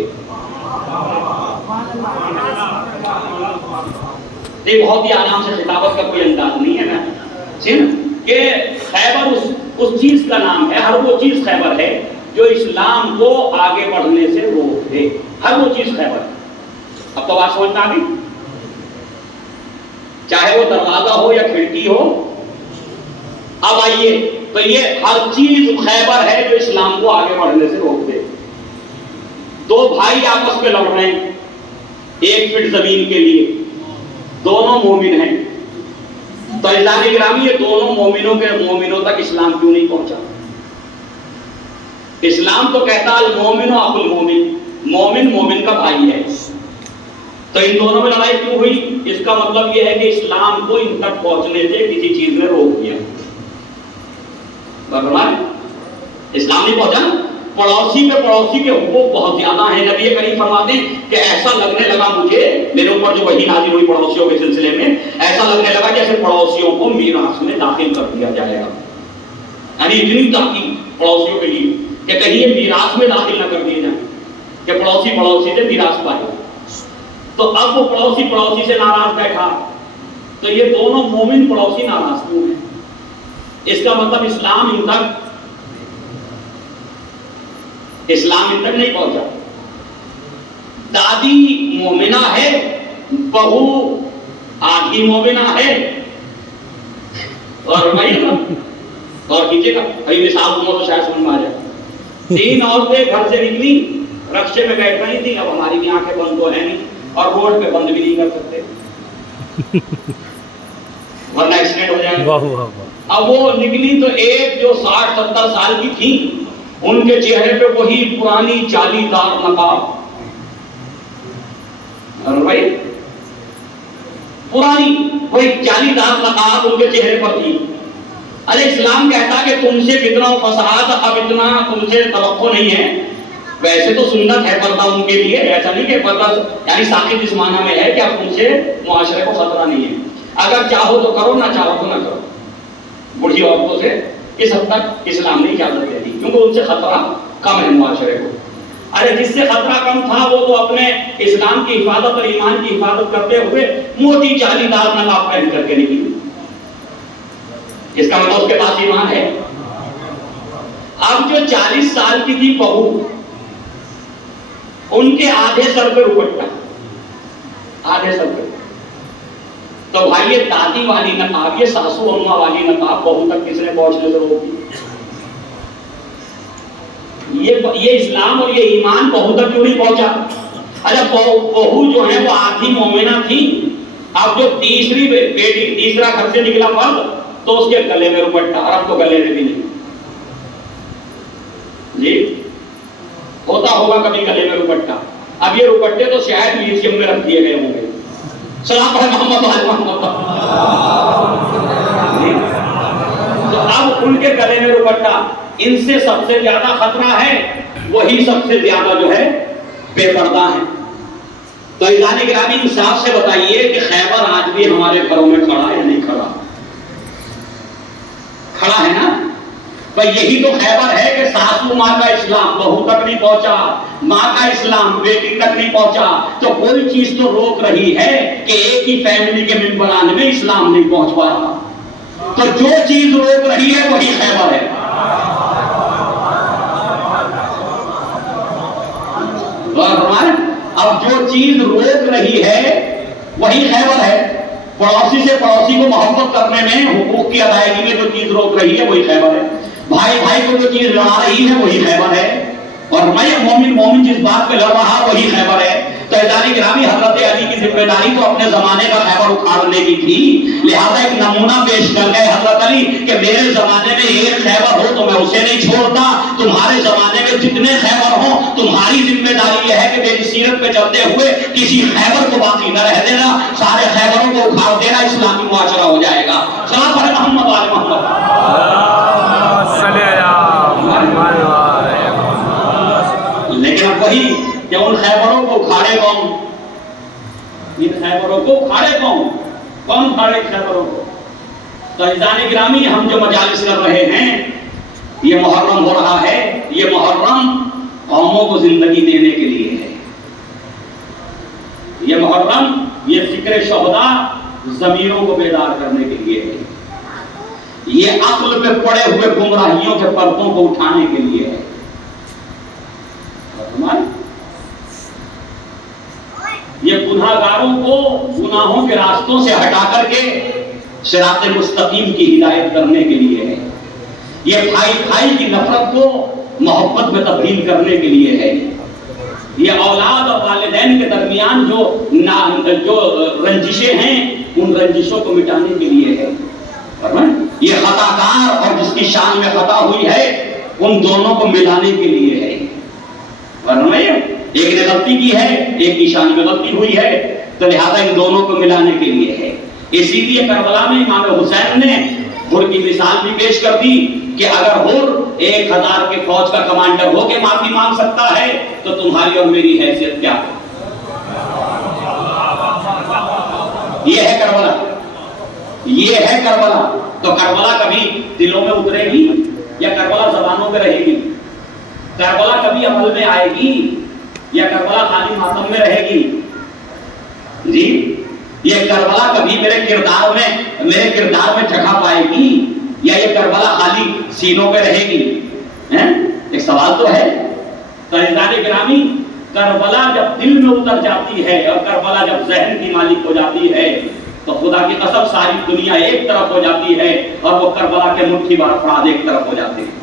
یہ بہت ہی آرام سے خطابت کا کوئی انداز نہیں ہے نا کہ خیبر اس چیز کا نام ہے، ہر وہ چیز خیبر ہے جو اسلام کو آگے بڑھنے سے روک دے، ہر وہ چیز خیبر ہے۔ اب تو بات سمجھنا بھی، چاہے وہ دروازہ ہو یا کھڑکی ہو۔ اب آئیے، تو یہ ہر چیز خیبر ہے جو اسلام کو آگے بڑھنے سے روک دے۔ دو بھائی آپس میں لڑ رہے ہیں 1 فٹ زمین کے لیے، دونوں مومن ہیں، تو عزیزان گرامی یہ دونوں مومنوں تک اسلام کیوں نہیں پہنچا؟ اسلام تو کہتا المومن و اخو المومن، مومن مومن کا بھائی ہے، تو ان دونوں میں لڑائی کیوں ہوئی؟ اس کا مطلب یہ ہے کہ اسلام کو ان تک پہنچنے سے کسی چیز نے روک دیا۔ اسلام نہیں پہنچا، پڑوسی کے حقوق بہت زیادہ ہیں۔ نبی کریم فرماتے ہیں کہ ایسا لگنے لگا مجھے، میرے اوپر جو وحی نازل ہوئی پڑوسیوں کے سلسلے میں، ایسا لگنے لگا جیسے پڑوسیوں کو میراث میں داخل کر دیا جائے گا، یعنی اتنی تاکید پڑوسیوں کے لیے کہ کہیں یہ میراث میں داخل نہ کر دیے جائیں کہ پڑوسی سے میراث پائے۔ تو اب وہ پڑوسی سے ناراض بیٹھا، تو یہ دونوں مومن پڑوسی ناراض کیوں ہیں؟ اس کا مطلب اسلام ان تک نہیں پہنچا۔ دادی مومنہ ہے، بہو آدھی مومنہ ہے، اور اور کیجیے گا بھائی مثال دوں تو شاید سمجھ میں آ جائے۔ 3 عورتیں گھر سے نکلی، رکشے میں بیٹھ رہی تھی، اب ہماری بھی آنکھیں بند تو ہے نہیں اور روڈ پہ بند بھی نہیں کر سکتے ورنہ ایکسیڈنٹ ہو جائے گا۔ اب وہ نکلی تو ایک جو 60-70 سال کی تھی، ان کے چہرے پہ وہی پرانی جالی دار نقاب، پرانی وہی جالی دار نقاب ان کے چہرے پر تھی۔ ارے اسلام کہتا کہ تم سے فتنہ و فساد اب اتنا تم سے توقع نہیں ہے۔ ویسے تو سنت ہے پردہ ان کے لیے، ایسا نہیں کہ پردہ یعنی ساقط اس معنی میں ہے کہ اب تم سے معاشرے کو خطرہ نہیں ہے، اگر چاہو تو کرو، نہ چاہو تو نہ کرو۔ بڑھی عورتوں سے اس حد تک اسلام نے اجازت دے دی کیونکہ ان سے خطرہ کم ہے معاشرے کو۔ ارے جس سے خطرہ کم تھا وہ تو اپنے اسلام کی حفاظت اور ایمان کی حفاظت کرتے ہوئے موٹی جالی دار نقاب پہن کر کے نکلی، اس کا مطلب اس کے پاس ایمان ہے۔ اب جو 40 سال کی تھی بہو، ان کے آدھے سر پہ دوپٹہ، آدھے سر پہ، تو بھائی یہ دادی والی نقاب، یہ ساسو اماں والی نقاب بہو تک کس نے پہنچنے سے روک دی؟ یہ اسلام اور یہ ایمان بہو تک کیوں نہیں پہنچا؟ اچھا بہو جو ہے وہ آدھی مومنہ تھی، اب جو تیسری بیٹی، تیسرا گھر سے نکلا مرد، تو اس کے گلے میں دوپٹہ، اور اب تو گلے میں بھی نہیں۔ جی ہوتا ہوگا کبھی گلے میں دوپٹہ، اب یہ دوپٹے تو شاید میوزیم میں رکھ دیے گئے ہوں گے۔ سلام پڑھے محمد محمد۔ تو اب ان کے گلے میں دوپٹہ، ان سے سب سے زیادہ خطرہ ہے، وہی سب سے زیادہ جو ہے بے پردہ ہے۔ تو عزیزان گرامی انصاف سے بتائیے کہ خیبر آج بھی ہمارے گھروں میں کھڑا ہے یا نہیں کھڑا؟ کھڑا ہے نا؟ بھئی یہی تو خیبر ہے کہ ساسو ماں کا اسلام بہو تک نہیں پہنچا، ماں کا اسلام بیٹی تک نہیں پہنچا، تو کوئی چیز تو روک رہی ہے کہ ایک ہی فیملی کے ممبران میں اسلام نہیں پہنچ پا رہا۔ تو جو چیز روک رہی ہے وہی خیبر ہے۔ اب جو چیز روک رہی ہے وہی خیبر ہے۔ پڑوسی سے پڑوسی کو محبت کرنے میں، حقوق کی ادائیگی میں جو چیز روک رہی ہے وہی خیبر ہے۔ بھائی بھائی کو جو چیز لڑا رہی ہے وہی خیبر ہے، اور میں مومن جس بات پہ لڑ رہا وہی خیبر ہے۔ تو عزیزان گرامی حضرت علی کی ذمہ داری تو اپنے زمانے کا خیبر اکھاڑنے کی تھی، لہذا ایک نمونہ پیش کر گئے حضرت علی کہ میرے زمانے میں ایک خیبر ہو تو میں اسے نہیں چھوڑتا، تمہارے زمانے میں جتنے خیبر ہوں تمہاری ذمہ داری یہ ہے کہ میری سیرت پہ چلتے ہوئے کسی خیبر کو باقی نہ رہ دینا، سارے خیبروں کو اکھاڑ دینا، اسلامی معاشرہ ہو جائے گا۔ سلام پڑھے محمد وعلی محمد۔ لیکن اب وہی کہ ان خیبروں کو اکھاڑے کون؟ ان خیبروں کو اکھاڑے کون؟ کون اکھاڑے خیبروں کو؟ تو عزیزان گرامی ہم جو مجالس کر رہے ہیں، یہ محرم ہو رہا ہے، یہ محرم قوموں کو زندگی دینے کے لیے ہے۔ یہ محرم، یہ ذکر شہداء ضمیروں کو بیدار کرنے کے لیے ہے، یہ عقل پہ پڑے ہوئے گمراہیوں کے پردوں کو اٹھانے کے لیے ہے. یہ گناہگاروں کو گناہوں کے راستوں سے ہٹا کر کے صراط مستقیم کی ہدایت کرنے کے لیے ہے. یہ بھائی بھائی کی نفرت کو محبت میں تبدیل کرنے کے لیے ہے. یہ اولاد اور والدین کے درمیان جو رنجشیں ہیں ان رنجشوں کو مٹانے کے لیے ہے. یہ خطا کار اور جس کی شان میں خطا ہوئی ہے ان دونوں کو ملانے کے لیے ہے. ایک نے غلطی کی ہے، ایک کی شان میں غلطی ہوئی ہے، تو لہذا ان دونوں کو ملانے کے لیے ہے. اسی لیے کربلا میں امام حسین نے حر کی مثال بھی پیش کر دی کہ اگر حر 1000 کے فوج کا کمانڈر ہو کے معافی مانگ سکتا ہے تو تمہاری اور میری حیثیت کیا ہے. یہ ہے کربلا، یہ ہے کربلا. تو کربلا کبھی دلوں میں اترے گی یا کربلا زبانوں پہ رہے گی؟ کربلا کبھی عمل میں آئے گی یا کربلا خالی ماتم میں رہے گی؟ جی یہ کربلا کبھی میرے کردار میں جگہ پائے گی یا یہ کربلا خالی سینوں پہ رہے گی؟ ایک سوال تو ہے. تو عزیزان گرامی، کربلا جب دل میں اتر جاتی ہے اور کربلا جب ذہن کی مالک ہو جاتی ہے تو خدا کی قسم ساری دنیا ایک طرف ہو جاتی ہے اور وہ کربلا کے مٹھی بھر افراد ایک طرف ہو جاتے ہیں.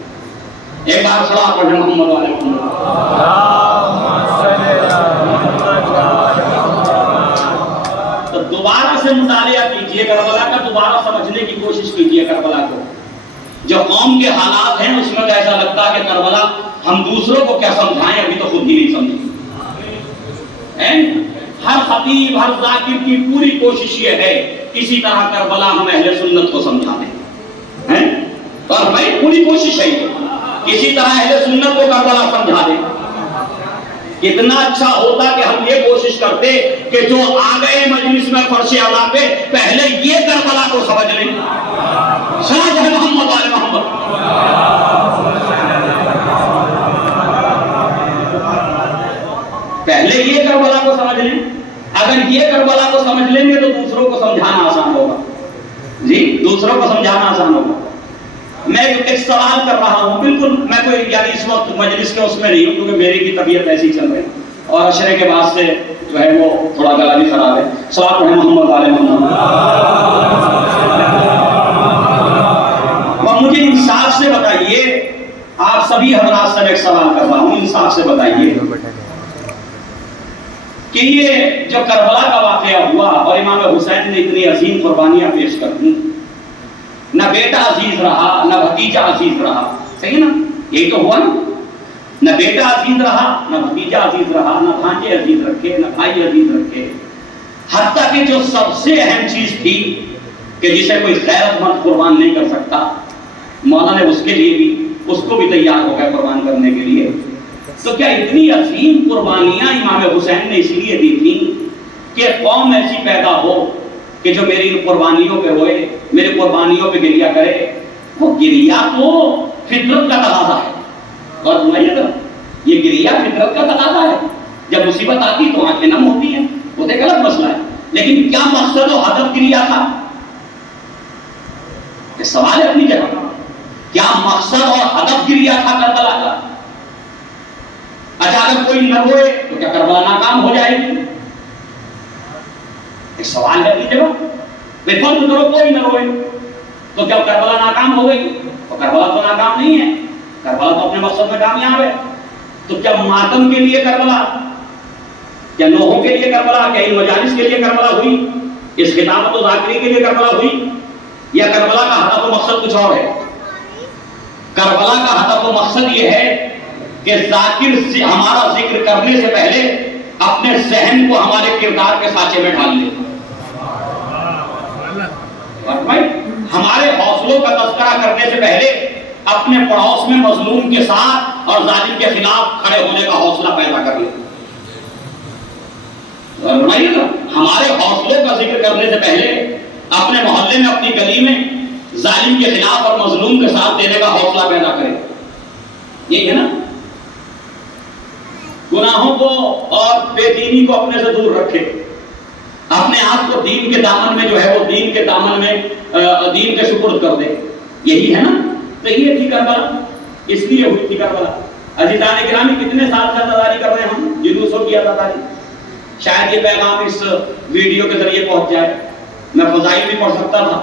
ایک بار صلوات پڑھیں محمد علیہ محمد. تو دوبارہ سے مطالعہ کیجئے کربلا کا، دوبارہ سمجھنے کی کوشش کیجئے کربلا کو. جو قوم کے حالات ہیں اس میں تو ایسا لگتا ہے کہ کربلا ہم دوسروں کو کیا سمجھائیں، ابھی تو خود ہی نہیں سمجھیں. ہر خطیب ہر ذاکر کی پوری کوشش یہ ہے کسی طرح کربلا ہم اہل سنت کو سمجھا دیں. اور ہماری پوری کوشش ہے کسی طرح اہل سنت کو کربلا سمجھا دیں. اتنا اچھا ہوتا کہ ہم یہ کوشش کرتے کہ جو آ گئے مجلس میں فرش اعلیٰ پہ پہلے یہ کربلا کو سمجھ لیں. صلوات ہے محمد علی محمد. پہلے یہ کربلا کو سمجھ لیں. اگر یہ کربلا کو سمجھ لیں گے تو دوسروں کو سمجھانا آسان ہوگا. جی دوسروں کو سمجھانا آسان ہوگا. میں ایک سوال کر رہا ہوں، بالکل میں کوئی یعنی اس وقت مجلس کے اس میں نہیں ہوں کیونکہ میری بھی طبیعت ایسی چل رہی اور عشرے کے بعد سے جو ہے وہ تھوڑا گلا بھی خراب ہے. صلوات پڑھیں محمد علیہ محمد. اور مجھے انصاف سے بتائیے، آپ سبھی حضرات سے ایک سوال کر رہا ہوں، انصاف سے بتائیے کہ یہ جو کربلا کا واقعہ ہوا اور امام حسین نے اتنی عظیم قربانیاں پیش کر دیں، نہ بیٹا عزیز رہا نہ بھتیجا عزیز رہا، صحیح نا؟ یہی تو ہوا نا. نہ بیٹا عزیز رہا نہ بھتیجا عزیز رہا، نہ بھانجے عزیز رکھے نہ بھائی عزیز رکھے. حتیٰ کہ جو سب سے اہم چیز تھی کہ جسے کوئی غیرت مند قربان نہیں کر سکتا، مولا نے اس کے لیے بھی اس کو بھی تیار ہو گیا قربان کرنے کے لیے. تو کیا اتنی عظیم قربانیاں امام حسین نے اس لیے دی تھیں کہ قوم ایسی پیدا ہو کہ جو میری قربانیوں پہ ہوئے، میری قربانیوں پہ گریہ کرے. وہ گریہ تو فطرت کا تقاضا ہے. اور سنائیے گا، یہ گریہ فطرت کا تقاضا ہے. جب مصیبت آتی تو آنکھیں نم ہوتی ہیں، وہ تو ایک الگ مسئلہ ہے. لیکن کیا مقصد و ہدف گریہ تھا؟ یہ سوال ہے اپنی جگہ. کیا مقصد اور ہدف گریہ تھا کربلا کا؟ اچھا اگر کوئی نہ روئے تو کیا کربلا ناکام ہو جائے گی؟ ایک سوال ہے اپنی جگہ. فرض کرو کوئی نہ روئے تو کیا کربلا ناکام ہو گئی؟ تو کربلا تو ناکام نہیں ہے، کربلا تو اپنے مقصد میں کامیاب ہے. تو کیا ماتم کے لیے کربلا، کیا نوحوں کے لیے کربلا، کیا ان مجالس کے لیے کربلا ہوئی، اس خطابت و ذاکری کے لیے کربلا ہوئی، یا کربلا کا ہدف و مقصد کچھ اور ہے؟ کربلا کا ہدف و مقصد یہ ہے کہ ذاکر ہمارا ذکر کرنے سے پہلے اپنے ذہن کو ہمارے کردار کے سانچے میں ڈال لے. ہمارے حوصلوں کا تذکرہ کرنے سے پہلے اپنے پڑوس میں مظلوم کے ساتھ اور ظالم کے خلاف کھڑے ہونے کا حوصلہ پیدا کر لے. ہمارے حوصلوں کا ذکر کرنے سے پہلے اپنے محلے میں اپنی گلی میں ظالم کے خلاف اور مظلوم کے ساتھ دینے کا حوصلہ پیدا کرے. یہی ہے نا. گناہوں کو اور بے دینی کو اپنے سے دور رکھے، اپنے آپ کو دین کے دامن میں جو ہے وہ دین کے دامن میں دین کے سپرد کر دے. یہی ہے نا. تو یہ تھی کربلا، اس لیے ہوئی تھی کربلا. عزیزان گرامی کتنے سال سے عزاداری کر رہے ہیں ہم جلوسوں کی عزاداری. شاید یہ پیغام اس ویڈیو کے ذریعے پہنچ جائے. میں فضائل بھی پڑھ سکتا تھا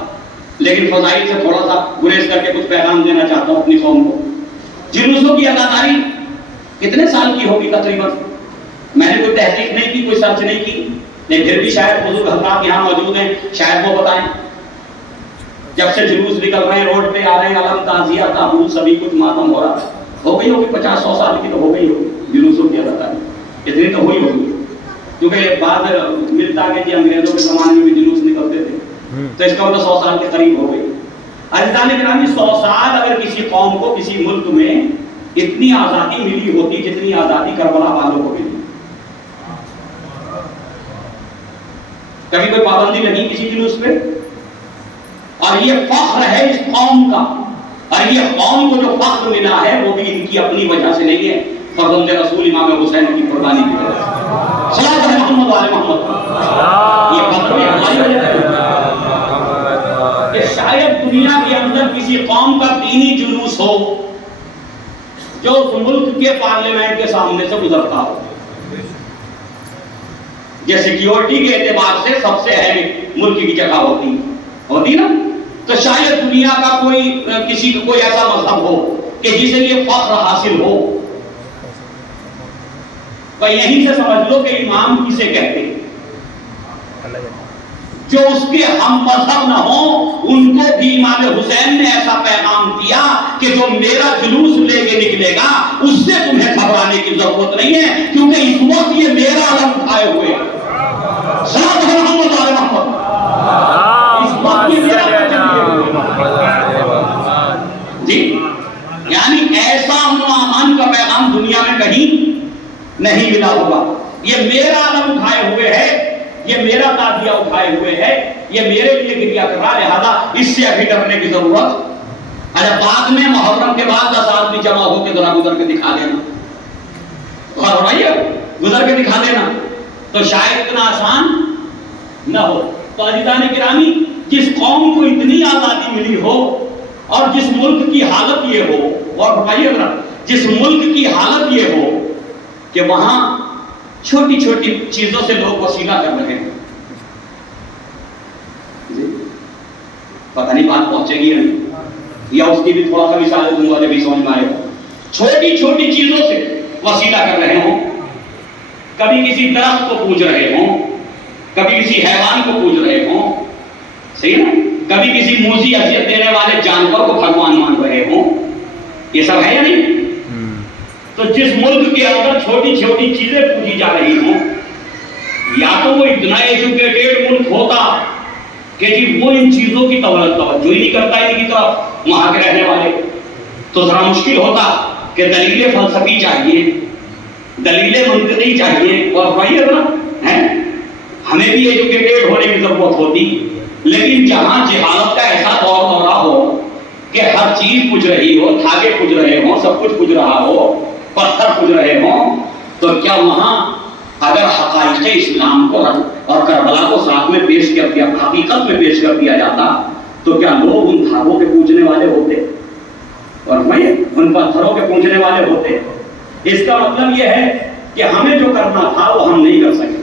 لیکن فضائل سے تھوڑا سا گریز کر کے کچھ پیغام دینا چاہتا ہوں اپنی قوم کو. جلوسوں کی عزاداری کتنے سال کی ہوگی تقریباً؟ میں نے کوئی تحقیق نہیں کی، کوئی سرچ نہیں کی، لیکن پھر بھی شاید بزرگ حضرات یہاں موجود ہیں، شاید وہ بتائیں. جب سے جلوس نکل رہے ہیں، روڈ پہ آ رہے ہیں، علم تعزیہ تابوت سبھی کچھ ماتم ہو رہا ہے، ہو گئی ہوگی 50-100 سال کی تو ہو گئی ہوگی جلوسوں کی عزاداری. اتنی تو ہوئی ہوگی، کیونکہ بعد ملتا ہے کہ انگریزوں کے زمانے میں بھی جلوس نکلتے تھے، تو اس کا مطلب 100 سال کے قریب ہو گئی. عزیزان گرامی 100 سال اگر کسی قوم کو کسی ملک میں اتنی آزادی ملی ہوتی جتنی آزادی کربلا والوں کو ملی، کبھی کوئی پابندی لگی کسی جلوس پہ؟ اور یہ فخر ہے اس قوم کا، اور یہ قوم کو جو فخر ملا ہے وہ بھی ان کی اپنی وجہ سے نہیں ہے، فرزند رسول امام حسین کی قربانی کی وجہ سے. صلوات محمد علی محمد. یہ فخر بھی ہماری وجہ سے کہ شاید دنیا کے اندر کسی قوم کا دینی جلوس ہو جو اس ملک کے پارلیمنٹ کے سامنے سے گزرتا ہو. یہ سیکیورٹی کے اعتبار سے سب سے اہم ملک کی جگہ ہوتی نا. تو شاید دنیا کا کوئی کسی کو کوئی ایسا مذہب ہو کہ جسے یہ فخر حاصل ہو. تو یہیں سے سمجھ لو کہ امام کسے کہتے ہیں. جو اس کے ہم مذہب نہ ہوں ان کو بھی امام حسین نے ایسا پیغام دیا کہ جو میرا جلوس لے کے نکلے گا اس سے تمہیں گھبرانے کی ضرورت نہیں ہے، کیونکہ اس وقت یہ میرا علم اٹھائے ہوئے ہیں. صلوات محمد علی محمد. اس وقت یہ میرا جی، یعنی ایسا امن کا پیغام دنیا میں کہیں نہیں ملا ہوگا. یہ میرا علم اٹھائے ہوئے ہے، یہ میرا تازیہ اٹھائے ہوئے ہے، یہ میرے لیے گریہ کر رہا، لہذا اس سے ابھی ڈرنے کی ضرورت. اچھا بعد میں محرم کے بعد 10 آدمی جمع ہو کے ذرا گزر کے دکھا دینا، اور بھائیو گزر کے دکھا دینا تو شاید اتنا آسان نہ ہو. تو عزیزان گرامی جس قوم کو اتنی آزادی ملی ہو اور جس ملک کی حالت یہ ہو، اور بھائیو جس ملک کی حالت یہ ہو کہ وہاں چھوٹی چھوٹی چیزوں سے لوگ وسیلہ کر رہے ہیں. پتہ نہیں بات پہنچے گی یا اس کی بھی تھوڑا سا مثال دوں گا جب بھی سمجھ میں آئے گا. چھوٹی چھوٹی چیزوں سے وسیلہ کر رہے ہوں، کبھی کسی درخت کو پوج رہے ہوں، کبھی کسی حیوان کو پوج رہے ہوں، صحیح نا، کبھی کسی موذی اذیت دینے والے جانور کو بھگوان مان رہے ہوں. یہ سب ہے یا نہیں؟ تو جس ملک کے اندر چھوٹی چھوٹی چیزیں پوجی جا رہی ہوں، یا تو وہ اتنا ایجوکیٹڈ ملک ہوتا کہ جی وہ ان چیزوں کی توجہ ہی نہیں کرتا ان کی طرف وہاں کے رہنے والے، تو ذرا مشکل ہوتا کہ دلیل فلسفی چاہیے، دلیل منطقی چاہیے، اور وہی نا ہمیں بھی ایجوکیٹڈ ہونے کی ضرورت ہوتی. لیکن جہاں جہالت کا ایسا دور دورہ ہو کہ ہر چیز پوج رہی ہو، دھاگے پوج رہے ہوں، سب کچھ پوج رہا ہو، پتھر پوج رہے ہوں، تو کیا وہاں اگر حقائق اسلام کو اور کربلا کو ساتھ میں پیش کر دیا، حقیقت میں پیش کر دیا جاتا، تو کیا لوگ ان دھاگوں کے پوجنے والے ہوتے اور ان پتھروں کے پوجنے والے ہوتے؟ اس کا مطلب یہ ہے کہ ہمیں جو کرنا تھا وہ ہم نہیں کر سکے،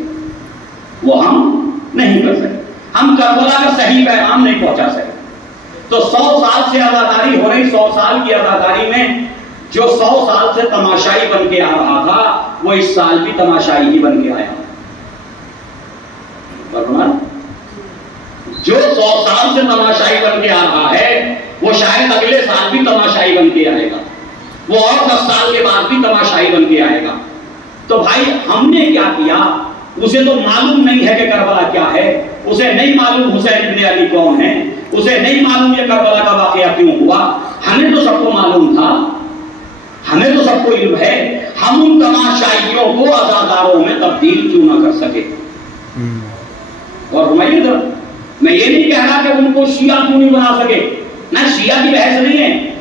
وہ ہم نہیں کر سکے، ہم کربلا کا صحیح پیغام نہیں پہنچا سکے. تو 100 سال سے عزاداری ہو رہی، 100 سال کی عزاداری میں جو 100 سال سے تماشائی بن کے آ رہا تھا وہ اس سال بھی تماشائی ہی بن کے آیا. جو 100 سال سے تماشائی بن کے آ رہا ہے وہ شاید اگلے سال بھی تماشائی بن کے آئے گا، وہ اور 10 سال کے بعد بھی تماشائی بن کے آئے گا. تو بھائی ہم نے کیا کیا؟ اسے تو معلوم نہیں ہے کہ کربلا کیا ہے، اسے نہیں معلوم حسین ابن علی کون ہے، اسے نہیں معلوم یہ کربلا کا واقعہ کیوں ہوا. ہمیں تو سب کو معلوم تھا، ہمیں تو سب کو علم ہے، ہم ان تماشائیوں کو عزاداروں میں تبدیل کیوں نہ کر سکے. اور میں یہ نہیں کہہ رہا کہ ان کو شیعہ کیوں نہیں بنا سکے، نہ شیعہ کی بحث نہیں ہے،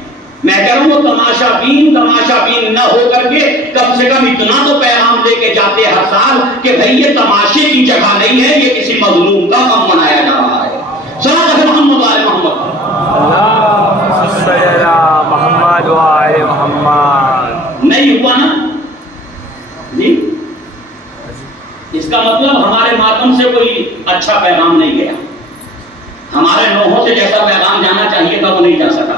میں کہہ رہا ہوں وہ تماشا بین نہ ہو کر کے کم سے کم اتنا تو پیغام دے کے جاتے ہر سال کہ بھئی یہ تماشے کی جگہ نہیں ہے، یہ کسی مظلوم کا غم منایا جا رہا ہے۔ صلی محمد و آل محمد، اللہم صلی علی محمد و آل محمد۔ نہیں ہوا نا جی؟ اس کا مطلب ہمارے ماتم سے کوئی اچھا پیغام نہیں گیا، ہمارے نوحوں سے جیسا پیغام جانا چاہیے تھا وہ نہیں جا سکا،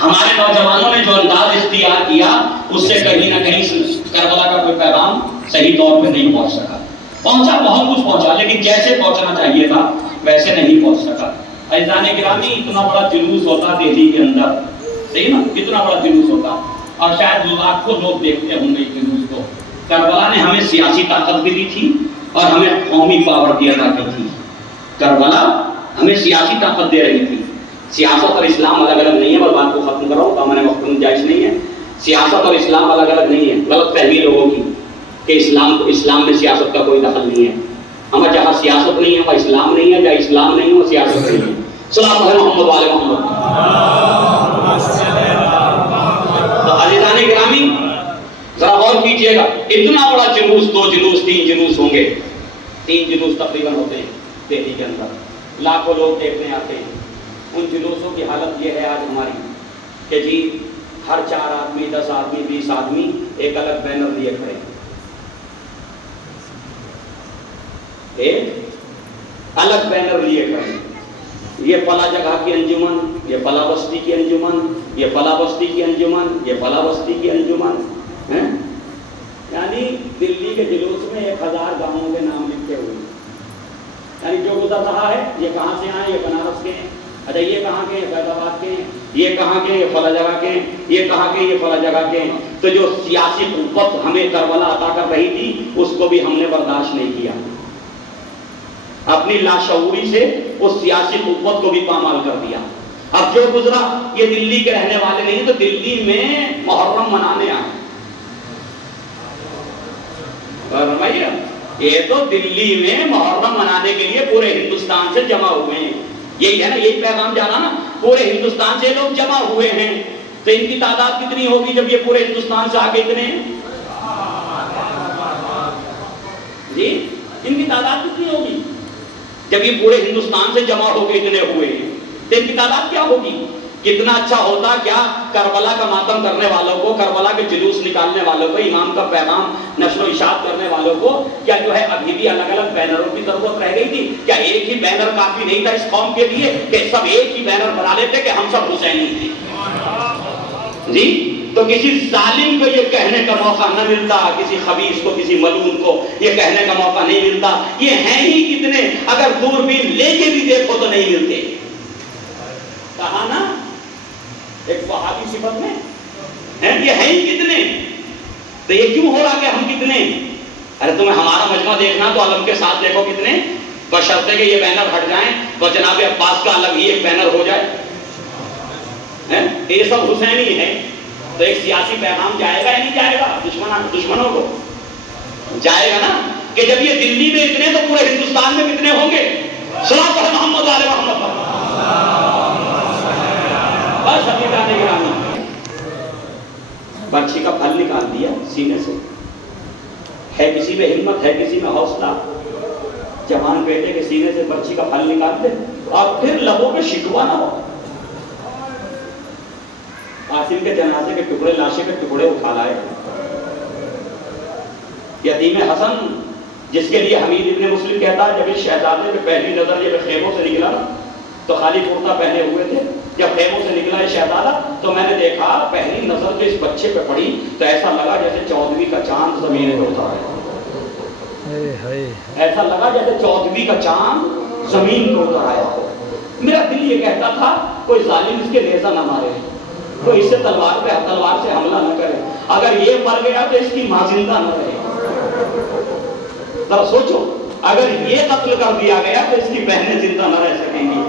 ہمارے نوجوانوں نے جو انداز اختیار کیا اس سے کہیں نہ کہیں کربلا کا کوئی پیغام صحیح طور پہ نہیں پہنچ سکا۔ پہنچا، بہت کچھ پہنچا، لیکن جیسے پہنچنا چاہیے تھا ویسے نہیں پہنچ سکا۔ عزیزان گرامی، اتنا بڑا جلوس ہوتا دہلی کے اندر، صحیح نا، اتنا بڑا جلوس ہوتا، اور شاید لاکھوں لوگ دیکھتے ہوں گے جلوس کو۔ کربلا نے ہمیں سیاسی طاقت بھی دی تھی اور ہمیں قومی پاور دی عطا کی تھی۔ کربلا ہمیں سیاسی طاقت دے رہی تھی۔ سیاست اور اسلام الگ الگ نہیں ہے، میں بات کو ختم کر رہا ہوں، ہمارے وقت گنجائش نہیں ہے۔ سیاست اور اسلام الگ الگ نہیں ہے، غلط فہمی لوگوں کی کہ اسلام میں سیاست کا کوئی دخل نہیں ہے۔ ہمیں جہاں سیاست نہیں ہے وہاں اسلام نہیں ہے، جہاں اسلام نہیں ہے وہ سیاست نہیں ہے۔ صلی محمد و آل محمد۔ تو عزیزان گرامی ذرا غور کیجئے گا، اتنا بڑا جلوس، 2 جلوس 3 جلوس ہوں گے، 3 جلوس تقریباً ہوتے ہیں دہلی کے اندر، لاکھوں لوگ دیکھنے آتے ہیں۔ ان جلوسوں کی حالت یہ ہے آج ہماری کہ جی ہر 4 آدمی 10 آدمی 20 آدمی ایک الگ بینر لیے کھڑے، ایک الگ بینر لیے کھڑے، یہ فلاں جگہ کی انجمن، یہ فلاں بستی کی انجمن، یہ فلاں بستی کی انجمن، یہ فلاں بستی کی انجمن، یعنی دلی کے جلوس میں 1000 گاؤں کے نام لکھے ہوئے، یعنی جو گزر رہا ہے یہ کہاں سے آئے، یہ بنارس کے ہیں، اچھا یہ کہاں کے ہیں، فیض آباد کے ہیں، یہ کہاں کے ہیں، یہ فلاں جگہ کے ہیں، یہ کہاں کے ہیں، یہ فلاں جگہ کے ہیں۔ تو جو سیاسی قوت ہمیں کربلا عطا کر رہی تھی اس کو بھی ہم نے برداشت نہیں کیا، اپنی لاشعوری سے اس سیاسی قوت کو بھی پامال کر دیا۔ اب جو گزرا یہ دلی کے رہنے والے نہیں تو دلی میں محرم منانے آئے، فرمائیے یہ تو دلی میں محرم منانے کے لیے پورے ہندوستان سے جمع ہوئے ہیں، یہی ہے نا، یہی پیغام جانا نا، پورے ہندوستان سے لوگ جمع ہوئے ہیں، تو ان کی تعداد کتنی ہوگی جب یہ پورے ہندوستان سے آگے اتنے ہیں؟ جی ان کی تعداد کتنی ہوگی جب یہ پورے ہندوستان سے جمع ہو کے اتنے ہوئے ہیں؟ تو ان کی تعداد کیا ہوگی؟ کتنا اچھا ہوتا کیا کربلا کا ماتم کرنے والوں کو، کربلا کے جلوس نکالنے والوں کو، امام کا پیغام نشر و اشاعت کرنے والوں کو کیا جو ہے ابھی بھی الگ الگ بینروں کی ضرورت رہ گئی تھی؟ کیا ایک ہی بینر کافی نہیں تھا اس قوم کے لیے کہ سب ایک ہی بینر بنا لیتے کہ ہم سب حسینی ہیں؟ جی تو کسی ظالم کو یہ کہنے کا موقع نہ ملتا، کسی خبیث کو، کسی ملعون کو یہ کہنے کا موقع نہیں ملتا، یہ ہیں ہی کتنے، اگر دوربین لے کے بھی دیکھو تو نہیں ملتے۔ کہا نا ایک صحابی صفت میں یہ ہیں ہی کتنے، تو یہ کیوں ہو رہا کہ ہم کتنے؟ ارے تمہیں ہمارا مجمع دیکھنا تو علم کے ساتھ دیکھو کتنے، بشرطے کہ یہ بینر ہٹ جائیں تو جناب عباس کا الگ ہی ایک بینر ہو جائے، یہ سب حسینی ہے، تو ایک سیاسی پیغام جائے گا یا نہیں جائے گا دشمنوں کو؟ جائے گا نا، کہ جب یہ دلی میں اتنے تو پورے ہندوستان میں کتنے ہوں گے؟ صلوات محمد علی محمد۔ بس ابھی جانے گرامی برچھی کا پھل نکال دیا سینے سے، ہے کسی میں ہمت، ہے کسی میں حوصلہ، جوان بیٹے کے سینے سے برچھی کا پھل نکال دے اور پھر لبوں پہ شکوہ نہ ہو۔ قاسم کے جنازے کے ٹکڑے، لاشیں کے ٹکڑے اٹھا لائے، یتیم حسن جس کے لیے حمید ابن مسلم کہتا ہے جب اس شہزادے پہ پہلی نظر جب خیموں سے نکلا تو خالی کرتا پہنے ہوئے تھے، جب خیموں سے نکلا یہ شہزادہ تو میں نے دیکھا پہلی نظر جو اس بچے پہ پڑی تو ایسا لگا جیسے 14ویں کا چاند زمین پہ اترا ہے، ایسا لگا جیسے 14ویں کا چاند زمین پہ اتر آیا ہو۔ میرا دل یہ کہتا تھا کوئی ظالم اس کے نیزہ نہ مارے، کوئی اس سے تلوار سے حملہ نہ کرے، اگر یہ مر گیا تو اس کی ماں زندہ نہ رہے۔ ذرا سوچو اگر یہ قتل کر دیا گیا تو اس کی بہنیں زندہ نہ رہ سکیں گی۔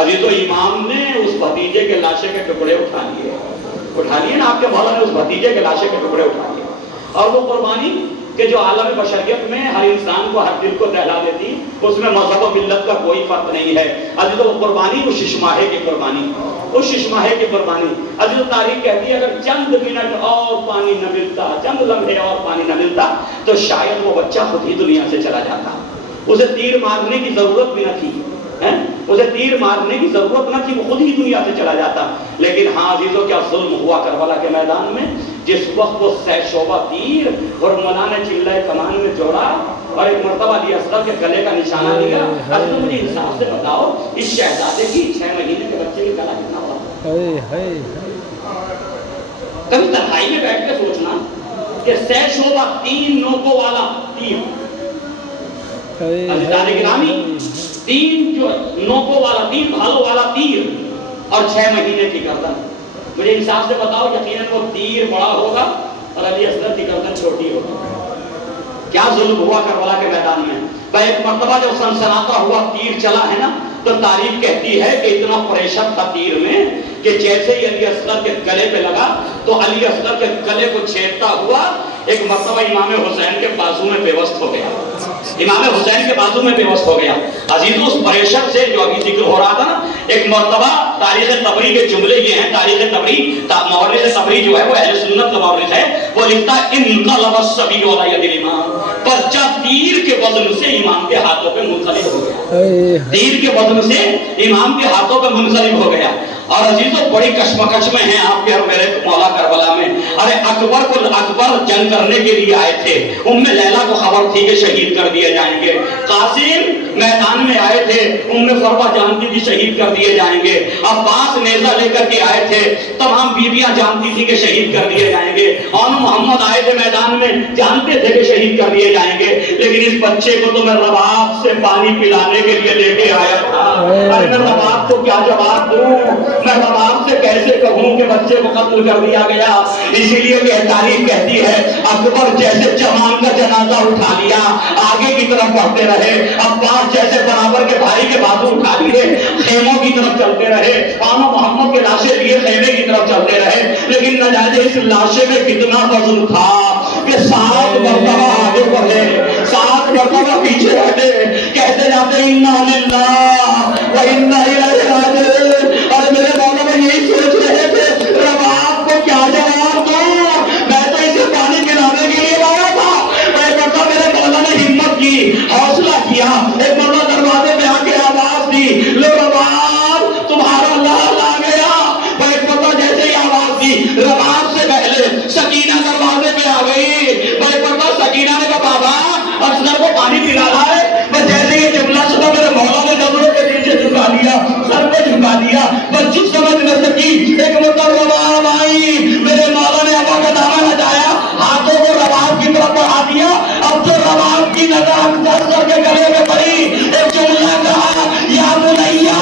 ابھی تو امام نے اس بھتیجے کے لاشے کے ٹکڑے اٹھا لیے نا، آپ کے مولا نے اس بھتیجے کے لاشے کے ٹکڑے اٹھا لیے، اور وہ قربانی کہ جو عالم بشریت میں ہر انسان کو ہر دل کو دہلا دیتی، اس میں مذہب و ملت کا کوئی فرق نہیں ہے۔ عزیز وہ قربانی، وہ شش ماہے کی قربانی، وہ شش ماہے کی قربانی۔ عزیز تاریخ کہتی ہے اگر چند منٹ اور پانی نہ ملتا، چند لمحے اور پانی نہ ملتا تو شاید وہ بچہ خود ہی دنیا سے چلا جاتا۔ اسے تیر مارنے کی ضرورت بھی نہ تھی، اسے تیر مارنے کی ضرورت نہ تھی، وہ خود ہی دنیا سے چلا جاتا۔ لیکن ہاں عزیزوں، کیا ظلم ہوا کربلا کے میدان میں، جس وقت وہ سہ شعبہ تیر اور مولا نے چلہ کمان میں جوڑا اور ایک مرتبہ علی اصغر کے گلے کا نشانہ دیا۔ اب مجھے انصاف سے بتاؤ اس شہزادے کی 6 مہینے کے بچے کا گلا کتنا بڑا؟ کبھی تنہائی میں بیٹھ کے سوچنا کہ سہ شعبہ 3 نوکوں والا تیر، گرامی 3 جو نوکوں والا 3 بھالوں والا تیر اور 6 مہینے کی گردن۔ مجھے انصاف سے بتاؤ یقیناً وہ تیر بڑا ہوگا اور علی اصغر کی گردن چھوٹی ہوگی۔ کیا ظلم ہوا کربلا کے میدان میں۔ ایک مرتبہ جب سنسناتا ہوا تیر چلا ہے نا تو تاریخ کہتی ہے کہ اتنا پریشر تھا تیر میں کہ جیسے ہی علی اصغر کے گلے پہ لگا تو علی اصغر کے گلے کو چھیدتا ہوا ایک مرتبہ امام حسین کے بازو میں بے وست ہو گیا، امام حسین کے بازو میں بے وست ہو گیا۔ عزیزوں اس پریشر سے جو ابھی ذکر ہو رہا تھا نا، ایک مرتبہ تاریخ طبری کے جملے یہ ہیں، تاریخ طبری مورخ طبری جو ہے وہ اہل سنت کا مورخ ہے، وہ لکھتا ہے انقلب الصبی علی ید الامام، بچہ تیر کے وزن سے امام کے ہاتھوں پہ منقلب ہو گیا، تیر کے وزن سے امام کے ہاتھوں پہ منقلب ہو گیا۔ اور عزیزوں بڑی کشمکش میں ہیں آپ کے اور میرے مولا کربلا میں۔ ارے اکبر جنگ کرنے کے لیے آئے تھے، ام لیلہ کو خبر تھی کہ شہید کر دیے جائیں گے، قاسم میدان میں آئے تھے، ام فروا جانتی تھی شہید کر دیے جائیں گے، عباس نیزہ لے کر کے آئے تھے، تمام بیویاں جانتی تھی کہ شہید کر دیے جائیں گے، اور محمد آئے تھے میدان میں جانتے تھے کہ شہید کر دیے جائیں گے، لیکن اس بچے کو تو میں رباب سے پانی پلانے کے لیے لے کے آیا تھا۔ ارے میں رباب کو کیا جواب دوں، میں رباب سے کیسے کہوں کہ بچے کو قتل کر دیا گیا۔ اسی لیے کہ تاریخ کہتی ہے اکبر جیسے جوان کا جنازہ اٹھا لیا آگے کی طرف بڑھتے رہے، عباس جیسے برابر کے بھائی کے بازو اٹھا لیے خیموں کی طرف چلتے رہے، آن محمد کے لاشیں لیے خیمے کی طرف چلتے رہے، لیکن نہ جانے اس لاشے میں کتنا وزن تھا کہ 7 مرتبہ آگے بڑھے 7 مرتبہ پیچھے ہٹے، کہتے جاتے انا للہ و انا الیہ راجعون۔ اور میرے مولا میں یہی سوچ رہے تھے رباب کو کیا جواب دوں، میں تو اسے پانی پلانے کے لیے لایا تھا۔ ایک مرتبہ میرے مولا نے ہمت کی، حوصلہ کیا، ایک مرتبہ دروازے پہ آ کے آواز دی، لو رباب تمہارا لال آ گیا۔ ایک مرتبہ جیسے ہی آواز دی رباب سے پہلے سکینہ دروازے پہ آ گئی۔ ایک مرتبہ سکینہ نے کہا بابا اصغر کو پانی پلا رہا ہے، بس جیسے یہ جملہ سنا میرے مولا نے نظروں کے نیچے جھکا دیا، سر پہ جھکا دیا، بس چپ سمجھ نہ سکی۔ ایک مرتبہ رباب آئی، میرے مولا نے ابا کا دامن ہٹایا، ہاتھوں کو رباب کی طرف بڑھا دیا۔ اب جو رباب کی نظر اصغر کے گلے میں پڑی، ایک جملہ کہا یا بنیا،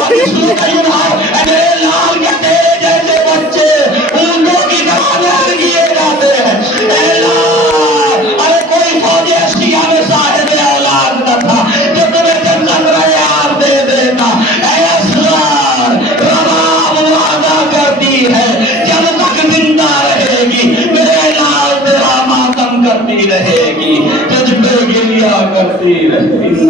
اور اس لوگ کا یونہار میرے لال کے تیرے جیسے بچے اونٹوں کی طرح لہر کیے جاتے ہیں۔ اے لال، ارے کوئی فوجی اشیاء میں صاحب اولاد نہ تھا جو تمہیں جنت ریار دے دیتا۔ اے اصغر، رباب وعدہ کرتی ہے جب تک زندہ رہے گی میرے لال تیرا ماتم کرتی رہے گی، تجھ پہ گریہ کرتی رہے گی۔